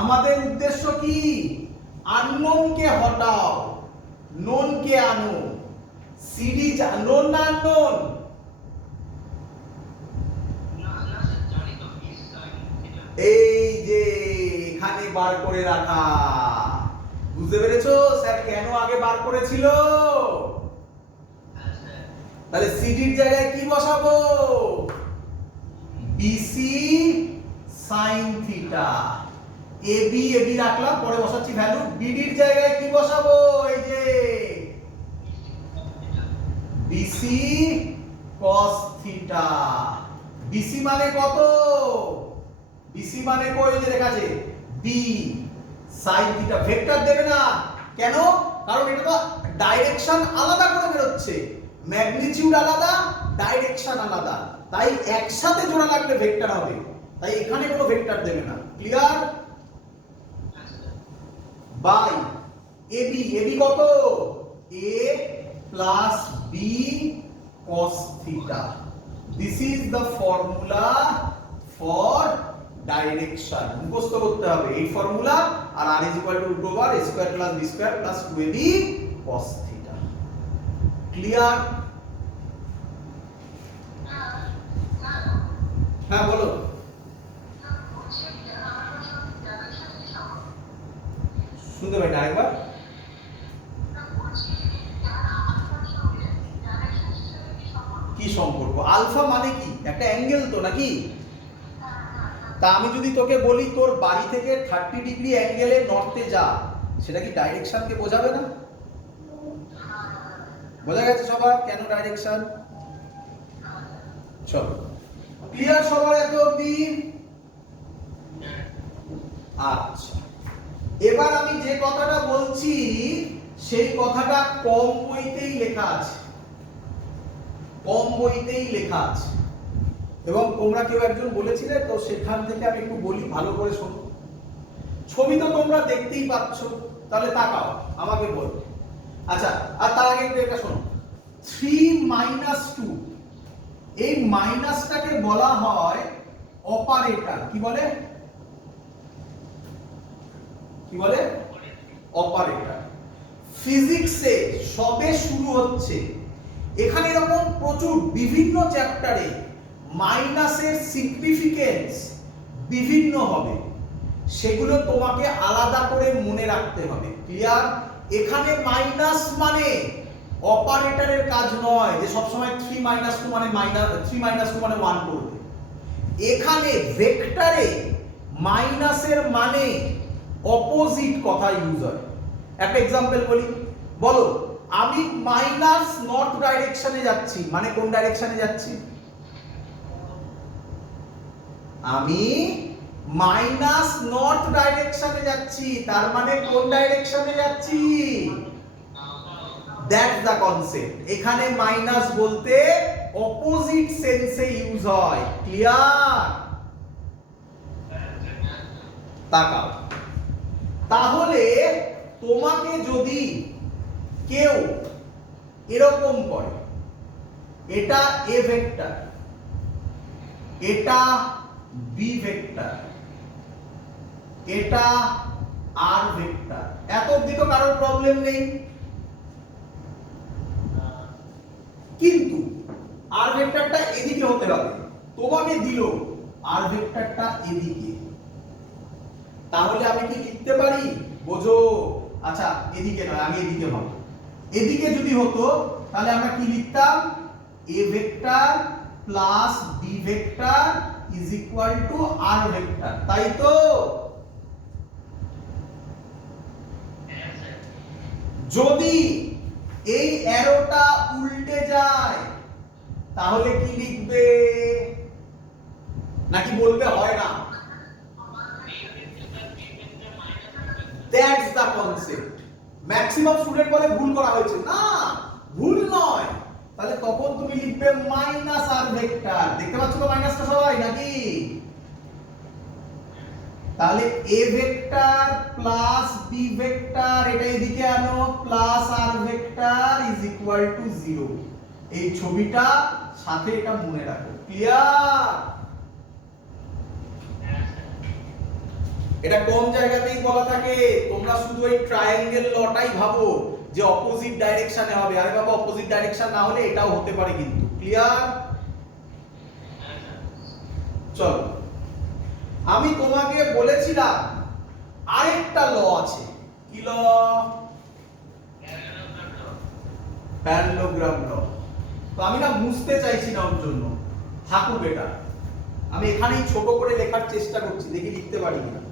আমাদের উদ্দেশ্য কি? আননোন কে হটাও, নোন কে আনো। সিডি নোন না আননোন? এই যে এখানে বার করে রাখা, বুঝতে পেরেছো স্যার কেন আগে বার করেছিল? তাহলে সিডির জায়গায় কি বসাবো? BC sine theta. AB AB রাখলাম, পরে বসাচ্ছি ভ্যালু। বিডির জায়গায় কি বসাবো? এই যে বিসি কস থিটা। বিসি মানে কত? বিসি মানে কই যে লেখা আছে বি সাইন থিটা। ভেক্টর দেবে না কেন? কারণ এটা তো ডাইরেকশন আলাদা করে বের হচ্ছে, ম্যাগনিটিউড আলাদা, ডাইরেকশন আলাদা, তাই একসাথে জোড়া লাগলে ভেক্টর হবে, তাই এখানে কোনো ভেক্টর দেবে না। ক্লিয়ার? By AB. এবি কত? a plus b cos theta. This is the formula for direction. মুখস্থ করতে হবে এই ফর্মুলা। আর r is equal to root over a square plus b square plus 2ab cos theta. Clear? হ্যাঁ বলো। শুনতে পাই না, আরেকবার। কি সম্পর্ক? আলফা মানে কি? একটা অ্যাঙ্গেল তো নাকি? তা আমি যদি তোকে বলি তোর বাড়ি থেকে 30 ডিগ্রি অ্যাঙ্গেলে নর্থে যা, সেটা কি ডাইরেকশনকে বোঝাবে না? বোঝা গেছে সবার কেন ডাইরেকশন? চলো ক্লিয়ার সবার এত অবধি? আচ্ছা, এবার আমি যে কথাটা বলছি সেই কথাটা কম বইতেই লেখা আছে, কম বইতেই লেখা আছে। এবং তোমরা কেউ একজন বলেছিলে তো, সেখান থেকে আমি একটু বলি, ভালো করে শোনো। ছবি তো তোমরা দেখতেই পাচ্ছ, তাহলে তাকাও আমাকে বল। আচ্ছা, আর তার আগে একটু এটা শোনো। 3 - 2, এই মাইনাসটাকে বলা হয় অপারেটর। কি বলে? কি বলে? অপারেটর। ফিজিক্সে সবে শুরু হচ্ছে, এখানে এরকম প্রচুর বিভিন্ন চ্যাপ্টারে মাইনাসের সিগনিফিকেন্স বিভিন্ন হবে, সেগুলো তোমাকে আলাদা করে মনে রাখতে হবে। ক্লিয়ার? এখানে মাইনাস মানে অপারেটরের কাজ নয় যে সবসময় 3 - 2 মানে 3 - 2 মানে 1 করবে। এখানে ভেক্টরে মাইনাসের মানে অপোজিট কথা ইউজ হয়। একটা এক্সাম্পল বলি, বলো আমি মাইনাস নর্থ ডাইরেকশনে যাচ্ছি, মানে কোন ডাইরেকশনে যাচ্ছি? আমি মাইনাস নর্থ ডাইরেকশনে যাচ্ছি, তার মানে কোন ডাইরেকশনে যাচ্ছি? That's the concept. এখানে মাইনাস বলতে অপোজিট সেন্সে ইউজ হয়। ক্লিয়ার? তাকাও, তাহলে তোমাকে যদি কেউ এরকম করে, এটা এ ভেক্টর, এটা বি ভেক্টর, এটা আর ভেক্টর, এত অবধি তো কারোর প্রবলেম নেই। কিন্তু আর ভেক্টরটা এদিকে হতে হবে, তোমাকে দিল আর ভেক্টরটা এদিকে, তাহলে আমি কি লিখতে পারি? বোঝো? আচ্ছা এদিকে নয়, আমি এদিকে হবে। এদিকে যদি হতো তাহলে আমরা কি লিখতাম? A vector plus B vector is equal to R vector, তাই তো? যদি এই অ্যারোটা উল্টে যায় তাহলে কি লিখবে? নাকি বলবে হয় না? That's the concept. Maximum student বলে ভুল করা হয়েছে, না ভুল নয়। তাহলে তখন তুমি লিখবে মাইনাস আর ভেক্টর। দেখতে পাচ্ছ তো মাইনাসটা সবাই নাকি? তাহলে A vector plus B vector, এটা এদিকে আনো, plus R vector is equal to 0। এই ছবিটা সাথে এটা মনে রাখো। ক্লিয়ার? এটা কোন জায়গাতেই বলা থাকে, তোমরা শুধু এই ট্রায়াঙ্গেল লটাই ভাবো যে অপোজিট ডাইরেকশনে হবে। আরে বাবা, অপোজিট ডাইরেকশন না হলে এটাও হতে পারে কিন্তু। ক্লিয়ার? চলো, আমি তোমাকে বলেছিলাম আরেকটা ল আছে। কি ল? প্যারালেলোগ্রাম ল। তো আমি না বুঝতে চাইছি না, ওর জন্য থাকুক এটা। আমি এখানেই ছোট করে লেখার চেষ্টা করছি, দেখি লিখতে পারি কিনা।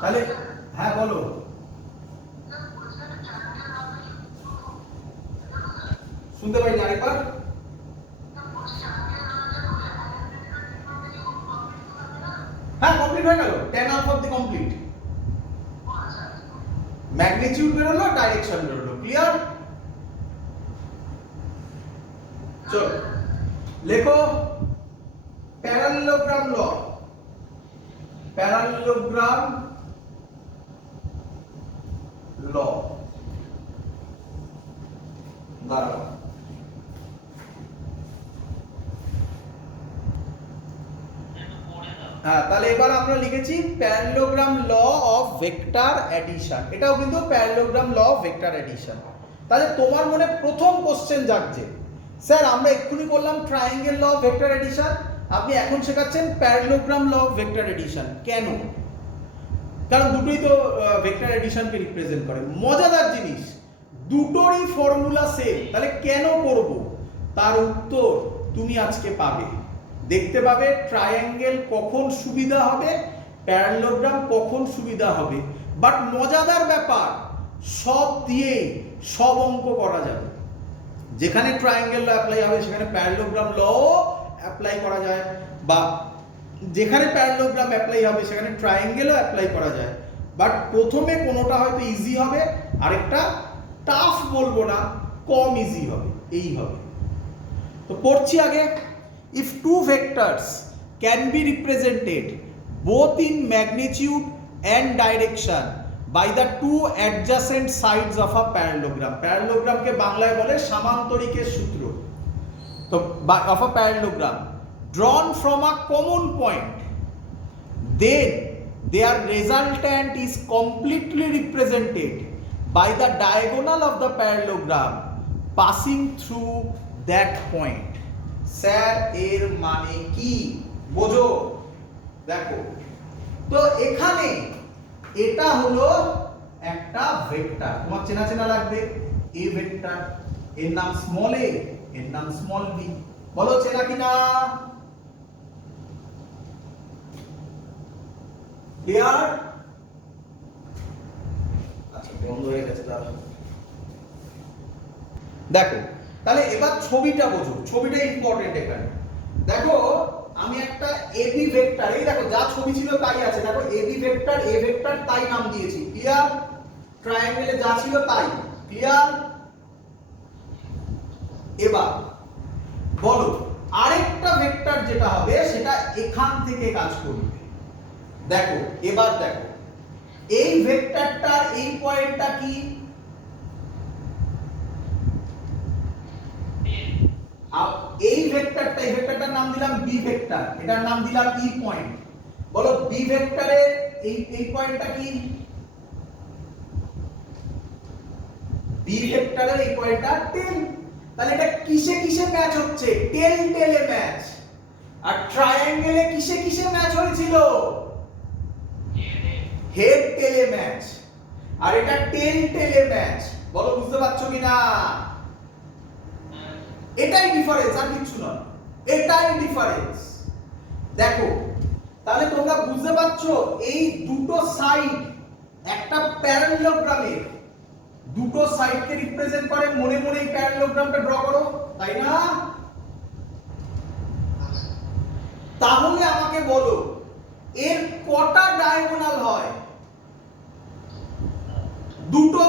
তাহলে হ্যাঁ বলো। শুনতে পাইনি, আরেকবার। হ্যাঁ কমপ্লিট হয়ে গেল, tan আলফা অবধি কমপ্লিট। ম্যাগনিটিউড বেরোলো, ডাইরেকশন বেরোলো। ক্লিয়ার? চলো লেখো প্যারালেলোগ্রাম ল। প্যারালেলোগ্রাম ল দাঁড়াও। হ্যাঁ, তাহলে এবার আমরা লিখেছি parallelogram law of vector addition. এটাও কিন্তু parallelogram law of vector addition. তাহলে তোমার মনে প্রথম কোশ্চেন জাগছে, স্যার আমরা এক্ষুনি করলাম triangle law of vector addition, আপনি এখন শেখাচ্ছেন parallelogram law of vector addition, কেন? কারণ দুটোই তো ভেক্টর অ্যাডিশনকে রিপ্রেজেন্ট করে। মজাদার জিনিস, দুটোরই ফর্মুলা সেম, তাহলে কেন করব? তার উত্তর তুমি আজকে পাবে। দেখতে পাবে ট্রায়াঙ্গেল কখন সুবিধা হবে, প্যারালেলোগ্রাম কখন সুবিধা হবে। বাট মজাদার ব্যাপার, সব দিয়েই সব অঙ্ক করা যাবে। যেখানে ট্রায়াঙ্গেল ল অ্যাপ্লাই হবে সেখানে প্যারালেলোগ্রাম ল অ্যাপ্লাই করা যায়, বা যেখানে প্যারালেলোগ্রাম অ্যাপ্লাই হবে সেখানে ট্রায়াঙ্গেলও অ্যাপ্লাই করা যায়। বাট প্রথমে কোনোটা হয়তো ইজি হবে, আরেকটা টাফ বলবো না, কম ইজি হবে, এই হবে। তো পড়ছি আগে। If two vectors can be represented both in magnitude and direction by the two adjacent sides of a parallelogram. প্যারালেলোগ্রামকে বাংলায় বলে সামান্তরিকের সূত্র। তো of a parallelogram drawn from a common point, then their resultant is completely represented by the diagonal of the parallelogram passing through that point. Sir এর মানে কি বোঝো? দেখো তো এখানে এটা হলো একটা ভেক্টর, তোমার চেনা চেনা লাগবে, এ ভেক্টর, এর নাম স্মল এ, এর নাম স্মল বি। বলো চেনা কিনা? ক্লিয়ার? আচ্ছা বন্ধ হয়ে গেছে, দাঁড়াও। দেখো তাহলে এবার ছবিটা বোঝো, ছবিটা ইম্পর্টেন্ট এখানে। দেখো আমি একটা এবি ভেক্টর, এই দেখো যা ছবি ছিল তাই আছে, দেখো এবি ভেক্টর, এ ভেক্টর তাই নাম দিয়েছি। ক্লিয়ার? ট্রায়াঙ্গেলে যা ছিল তাই। ক্লিয়ার? এবার বলো আরেকটা ভেক্টর যেটা হবে সেটা এখান থেকে কাজ করবে। দেখো এবার দেখো এই ভেক্টরটার এই পয়েন্টটা কি? এই ভেক্টরটার নাম দিলাম বি ভেক্টর, এটার নাম দিলাম ই পয়েন্ট। বলো বি ভেক্টরের এই পয়েন্টটা কি? বি ভেক্টরের এই পয়েন্টটা টেল। তাহলে এটা কিসে কিসে ম্যাচ হচ্ছে? টেল টেলে ম্যাচ। আর ট্রায়াঙ্গেলে কিসে কিসে ম্যাচ হয়েছিল? হেড টেলে ম্যাচ। আর এটা টেল টেলে ম্যাচ। বলো বুঝতে পারছো কিনা? এটাই ডিফারেন্স, আর কিছু না, এটাই ডিফারেন্স। দেখো তাহলে তোমরা বুঝতে পারছো এই দুটো সাইড একটা প্যারালেলোগ্রামের দুটো সাইডকে রিপ্রেজেন্ট করে। মনে মনে এই প্যারালেলোগ্রামটা ড্র করো, তাই না? তাহলে আমাকে বলো এর কটা ডায়াগোনাল হয়? দুটো।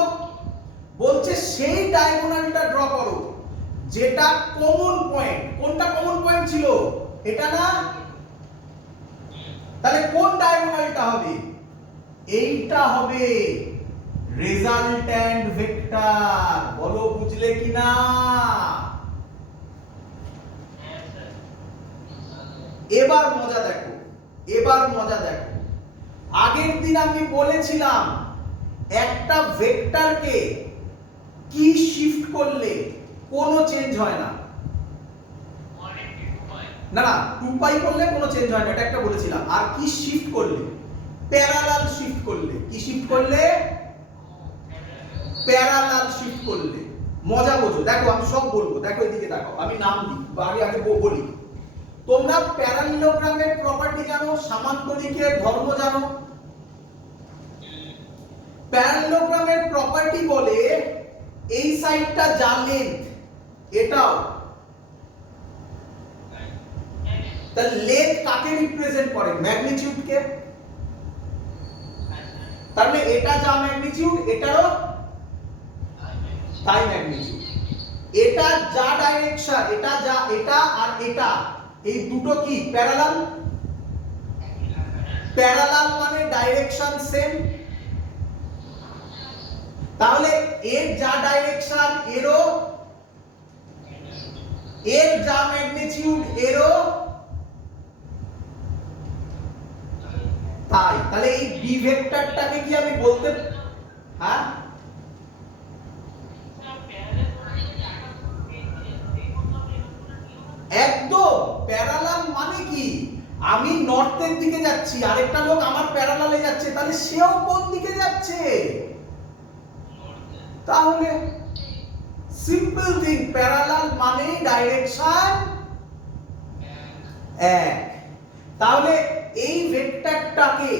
বলছে সেই ডায়াগোনালটা ড্র করো যেটা কমন পয়েন্ট। কোনটা কমন পয়েন্ট ছিল? এটা না? তাহলে কোন ডায়াগোনালটা হবে? এইটা হবে রেজাল্ট্যান্ট ভেক্টর। বলো বুঝলে কিনা? এবার মজা দেখো, এবার মজা দেখো। আগের দিন আমি বলেছিলাম একটা ভেক্টরকে কি শিফট করলে কোনো চেঞ্জ হয় না। না না, 2 পাই করলে কোনো চেঞ্জ হয় না, এটা একটা বলেছিলাম। আর কি শিফট করলে? প্যারালাল শিফট করলে। কি শিফট করলে? প্যারালাল শিফট করলে। মজা বোঝো, দেখো আমি সব বলবো, দেখো এদিকে দেখো, আমি নাম দিই বা আগে বলি। তোমরা প্যারালেলোগ্রামের প্রপার্টি জানো, সামান্তরিকের ধর্ম জানো। প্যারালেলোগ্রামের প্রপার্টি বলে এই সাইডটা যা লেন্থ এটাও, তার লেন্থ কাকে রিপ্রেজেন্ট করে? ম্যাগনিটিউডকে। তার মানে এটা যা ম্যাগনিটিউড এটারও তাই ম্যাগনিটিউড। এটা যা ডাইরেকশন, এটা যা, এটা আর এটা, এই দুটো কি প্যারালাল? প্যারালাল মানে ডাইরেকশন সেম। তাহলে এর যা ডাইরেকশন এরও, এর যা ম্যাগনিটিউড এরও তাই। তাহলে এই বি ভেক্টরটাকে কি আমি বলতে, হ্যাঁ একদম প্যারালাল মানে কি? আমি নর্থের দিকে যাচ্ছি, আরেকটা লোক আমার প্যারালালে যাচ্ছে, তাহলে সেও কোন দিকে যাচ্ছে? তাহলে সিম্পল থিং, প্যারালাল মানে ডাইরেকশন এক। তাহলে এই ভেক্টরটাকে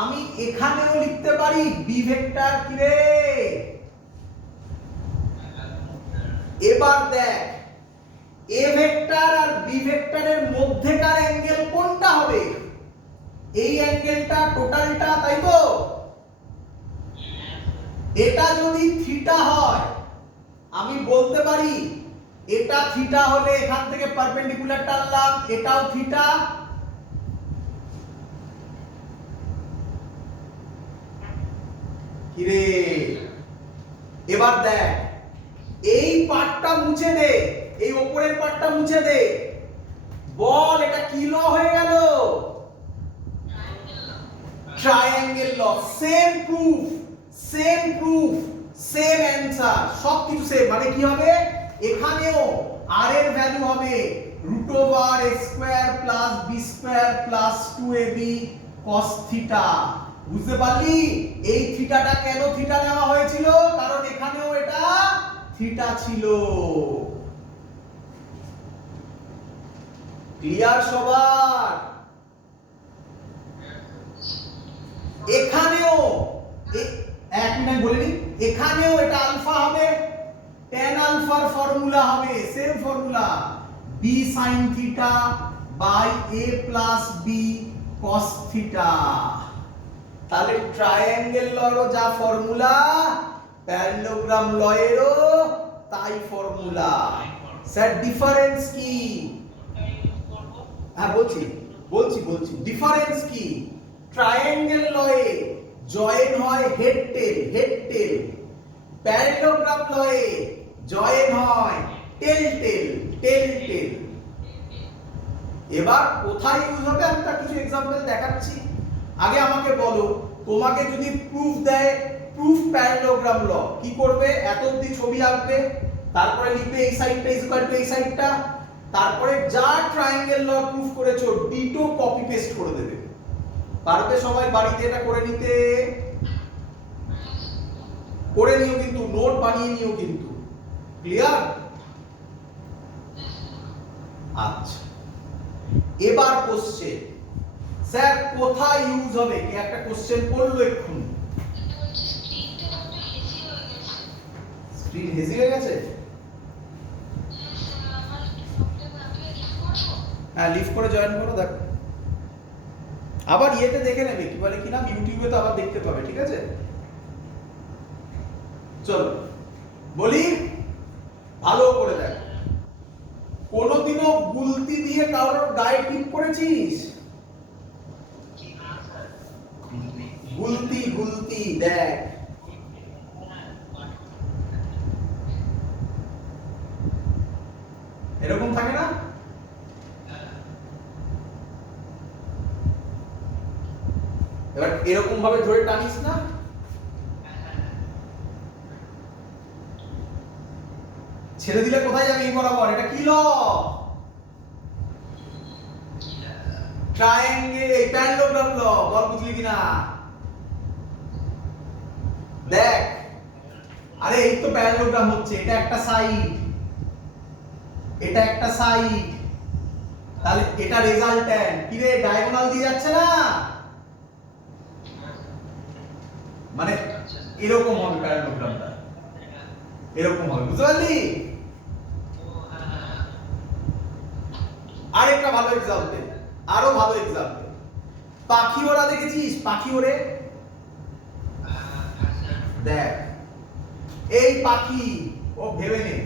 আমি এখানেও লিখতে পারি বি ভেক্টর। কি রে? এবার দেখ এ ভেক্টর আর বি ভেক্টরের মধ্যেকার অ্যাঙ্গেল কোনটা হবে? এই অ্যাঙ্গেলটা, টোটালটা, তাই তো? এটা যদি থিটা হয় আমি বলতে পারি এটা থিটা হলে এখান থেকে পারপেন্ডিকুলার টানলাম, এটাও থিটা। কি রে? এবার দেখ এই পার্টটা মুছে দে, এই উপরের পার্টটা মুছে দে। বল এটা কি ল হয়ে গেল? Triangle law. Same proof, same proof, same answer, সবকিছু সেম। মানে কি হবে? এখানেও r এর ভ্যালু হবে √a² + b² + 2ab cos theta. বুঝতে পারলি? এই থিটাটা কেন থিটা নেওয়া হয়েছিল? কারণ এখানেও এটা থিটা ছিল। ক্লিয়ার সবার? এখানেও এক মিনিট বলে নি, এখানেও এটা আলফা হবে, tan আলফার ফর্মুলা হবে same formula, b sin theta by a plus b cos theta. তাহলে ট্রায়াঙ্গেল লরও যা ফর্মুলা, প্যারালেলোগ্রাম লয়েরও তাই ফর্মুলা। স্যার ডিফারেন্স কি? হ্যাঁ বলছি, ডিফারেন্স কি? ট্রায়াঙ্গেল লয়ে জয়েন হয় হেড টেল। প্যারালেলোগ্রাম লয়ে জয়েন হয় টেল টেল। এবার কোথায় ইউজ হবে আমি তার কিছু एग्जांपल দেখাচ্ছি। আগে আমাকে বলো, তোমাকে যদি প্রুফ দেয়, প্রুফ প্যারালেলোগ্রাম ল, কি করবে? এত অবধি ছবি আঁকবে, তারপরে লিখবে এই সাইডটা ইকুয়াল টু এই সাইডটা, তারপরে যা ট্রায়াঙ্গেল ল প্রুফ করেছো ডিটো কপি পেস্ট করে দেবে। পারবে সবাই বাড়িতে এটা করে নিতে? করে নিও কিন্তু, নোট বানিয়ে নিও কিন্তু। ক্লিয়ার? আচ্ছা, এবার কোশ্চেন, স্যার কোথায় ইউজ হবে? কি একটা কোশ্চেন পড়লো এক্ষুনি। স্ক্রিন হেজি হয়ে গেছে? হ্যাঁ, লিফট করে জয়েন করো, দেখো। আবার ইয়েতে দেখে নেবে কি বলে কি না, ইউটিউবে তো আবার দেখতে পাবে, ঠিক আছে? চলো বলি, ভালো করে দেখ। কোনদিনও গুলতি দিয়ে কারোর গায়ে টিপ করেছিস? গুলতি দেখ, এরকম থাকে না? এবার এরকম ভাবে ধরে টানিস না, ছেড়ে দিলে কোথায় যাবে? এই বরাবর। এটা কি ল? ট্রায়াঙ্গেল, এই প্যারালেলোগ্রাম ল। বল বুঝলি কিনা? দেখ, আরে এই তো প্যারালেলোগ্রাম হচ্ছে, এটা একটা সাইড, এটা একটা সাইড, তাহলে এটা রেজাল্ট্যান্ট। কি রে, ডায়াগোনাল দিয়ে যাচ্ছে না? মানে এরকম হবে প্যারালেলোগ্রামটা, এরকম হবে, বুঝতে পারলি? আরেকটা ভালো एग्जांपल, আরো ভালো एग्जांपल, পাখি ওড়া দেখেছিস? পাখি ওড়ে, দেখ এই পাখি, ও ভেবে নে,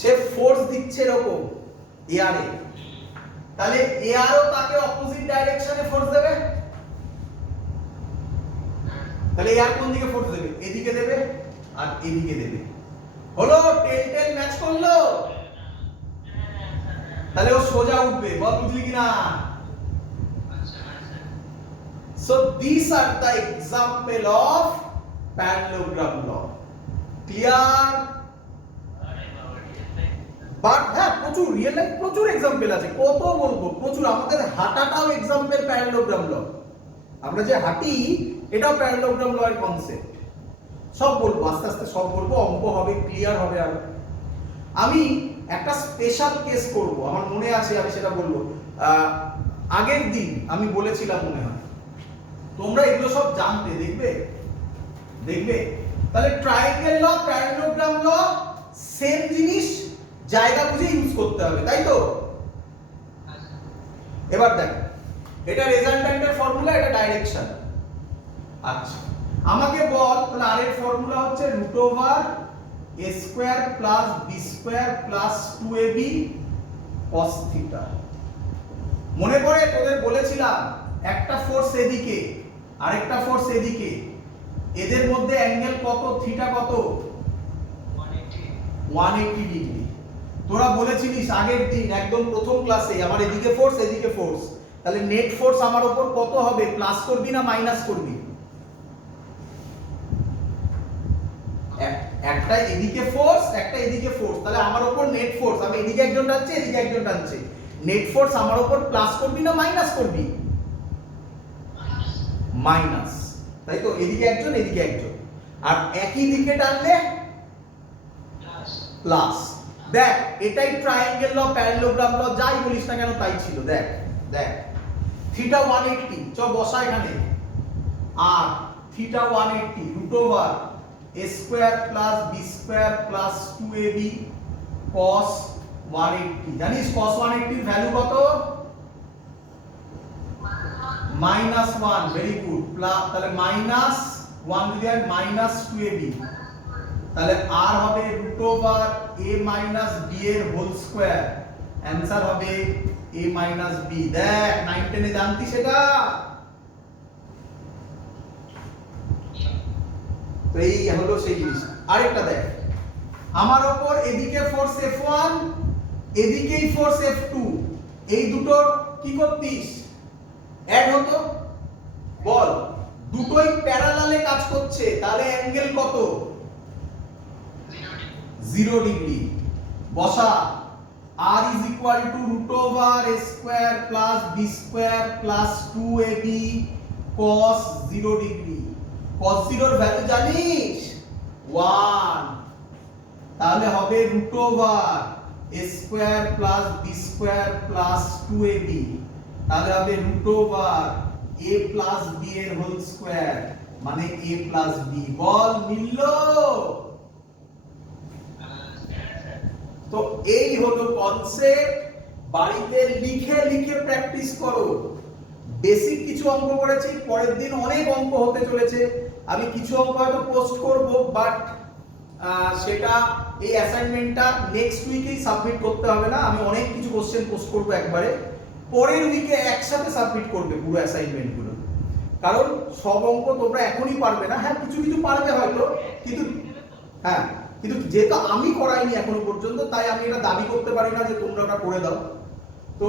সে ফোর্স দিচ্ছে এরকম এয়ারে, তাহলে এয়ারও তাকে অপোজিট ডাইরেকশনে ফোর্স দেবে। তাহলে এয়ার কোন দিকে ফোর্স দেবে? এদিকে দেবে আর এদিকে দেবে। হলো, টেল ম্যাচ করলো, তাহলে ও সোজা উঠবে। বল বুঝলি কিনা? So these are the example of parallelogram law. Clear? But হ্যাঁ, প্রচুর রিয়েল লাইফ প্রচুর एग्जांपल আছে, কত বলবো, প্রচুর। আমাদের হাঁটাটাও एग्जांपल প্যারালেলোগ্রাম ল। আমরা যে হাঁটি, এটাও প্যারালেলোগ্রাম ল এর কনসেপ্ট। সব বলবো, আস্তে আস্তে সব বলবো, অঙ্ক হবে, ক্লিয়ার হবে। আর আমি একটা স্পেশাল কেস করব, আমার মনে আছে, আমি সেটা বলবো। আগের দিন আমি বলেছিলাম মনে হয়, তোমরা এগুলো সব জানতে, দেখবে। তাহলে ট্রায়াঙ্গেল ল, প্যারালেলোগ্রাম ল সেম জিনিস, জায়গা বুঝে ইউজ করতে হবে, তাই তো? এবার দেখ, এটা রেজাল্ট্যান্টের ফর্মুলা, এটা ডাইরেকশন। আচ্ছা, আমাকে বল, তাহলে আর এর ফর্মুলা হচ্ছে √a square plus b square plus 2ab cos theta. মনে পড়ে তোদের বলেছিলাম, একটা ফোর্স এদিকে, আরেকটা ফোর্স এদিকে, এদের মধ্যে অ্যাঙ্গেল কত? থিটা কত? 180 ডিগ্রি। তোরা বলেছিলিস আগের দিন একদম প্রথম ক্লাসে, আমার এদিকে ফোর্স, এদিকে ফোর্স, তাহলে নেট ফোর্স আমার উপর কত হবে? প্লাস করবি না মাইনাস করবি? একটা এদিকে ফোর্স, একটা এদিকে ফোর্স, তাহলে আমার উপর নেট ফোর্স, আমি এদিকে একজন টানছে, এদিকে একজন টানছে, নেট ফোর্স আমার উপর প্লাস করবি না মাইনাস করবি? মাইনাস, তাই তো? এদিকে একজন, এদিকে একজন, আর একই দিকে টানলে প্লাস। দেখ, এটাই ট্রায়াঙ্গেল ল, প্যারালেলোগ্রাম ল, যাই বলিস না কেন তাই ছিল। দেখ থিটা 180, চ বসা এখানে, আর theta 180 √a square plus b square plus 2ab cos 180। জানিস cos 180 এর ভ্যালু কত? -1। Very good. তাহলে -1 যদি হয় -2ab, তাহলে r হবে √a - b এর হোল স্কয়ার, অ্যানসার হবে a মাইনাস b। দেখ 9 10 এ জানতি সেটা? তো এই হলো সেই জিনিস। আরেকটা দেখ, আমার উপর এদিকে ফোর্স F1, এদিকেই ফোর্স F2, এই দুটো কি করতিস? অ্যাড হতো। বল, দুটোই প্যারালালে কাজ করছে, তাহলে অ্যাঙ্গেল কত? 0 ডিগ্রি। বসা r is equal to root over a square plus b square plus 2ab cos 0 degree। cos 0 এর ভ্যালু জানিস? 1। তাহলে হবে root over a square plus b square plus 2ab, তাহলে হবে root over a plus b এর whole square মানে a plus b। বল মিলল? তো এই হলো কনসেপ্ট। বাড়িতে লিখে লিখে প্র্যাকটিস করো। বেসিক কিছু অঙ্ক করেছি, পরের দিন অনেক অঙ্ক হতে চলেছে। আমি কিছু অঙ্ক হয়তো পোস্ট করব, বাট সেটা এই অ্যাসাইনমেন্টটা নেক্সট উইকেই সাবমিট করতে হবে না। আমি অনেক কিছু কোশ্চেন পোস্ট করব একবারে, পরের উইকে একসাথে সাবমিট করবে পুরো অ্যাসাইনমেন্টগুলো। কারণ সব অঙ্ক তোমরা এখনই পারবে না। হ্যাঁ, কিছু কিছু পারবে হয়তো, কিন্তু হ্যাঁ, কিন্তু যেহেতু আমি করাইনি এখনো পর্যন্ত, তাই আমি এটা দাবি করতে পারি না যে তোমরা ওটা করে দাও। তো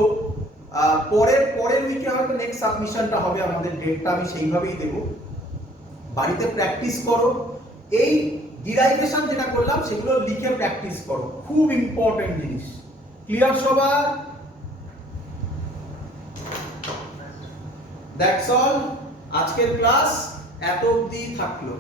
পরের উইকে হয়তো নেক্সট সাবমিশনটা হবে, আমাদের ডেটটা আমি সেইভাবেই দেব। বাড়িতে প্র্যাকটিস করো। এই ডিরাইভেশন যেটা করলাম সেগুলো লিখে প্র্যাকটিস করো, খুব ইম্পর্টেন্ট জিনিস। ক্লিয়ার সবার? That's all. আজকের ক্লাস এত অবধি থাকলো।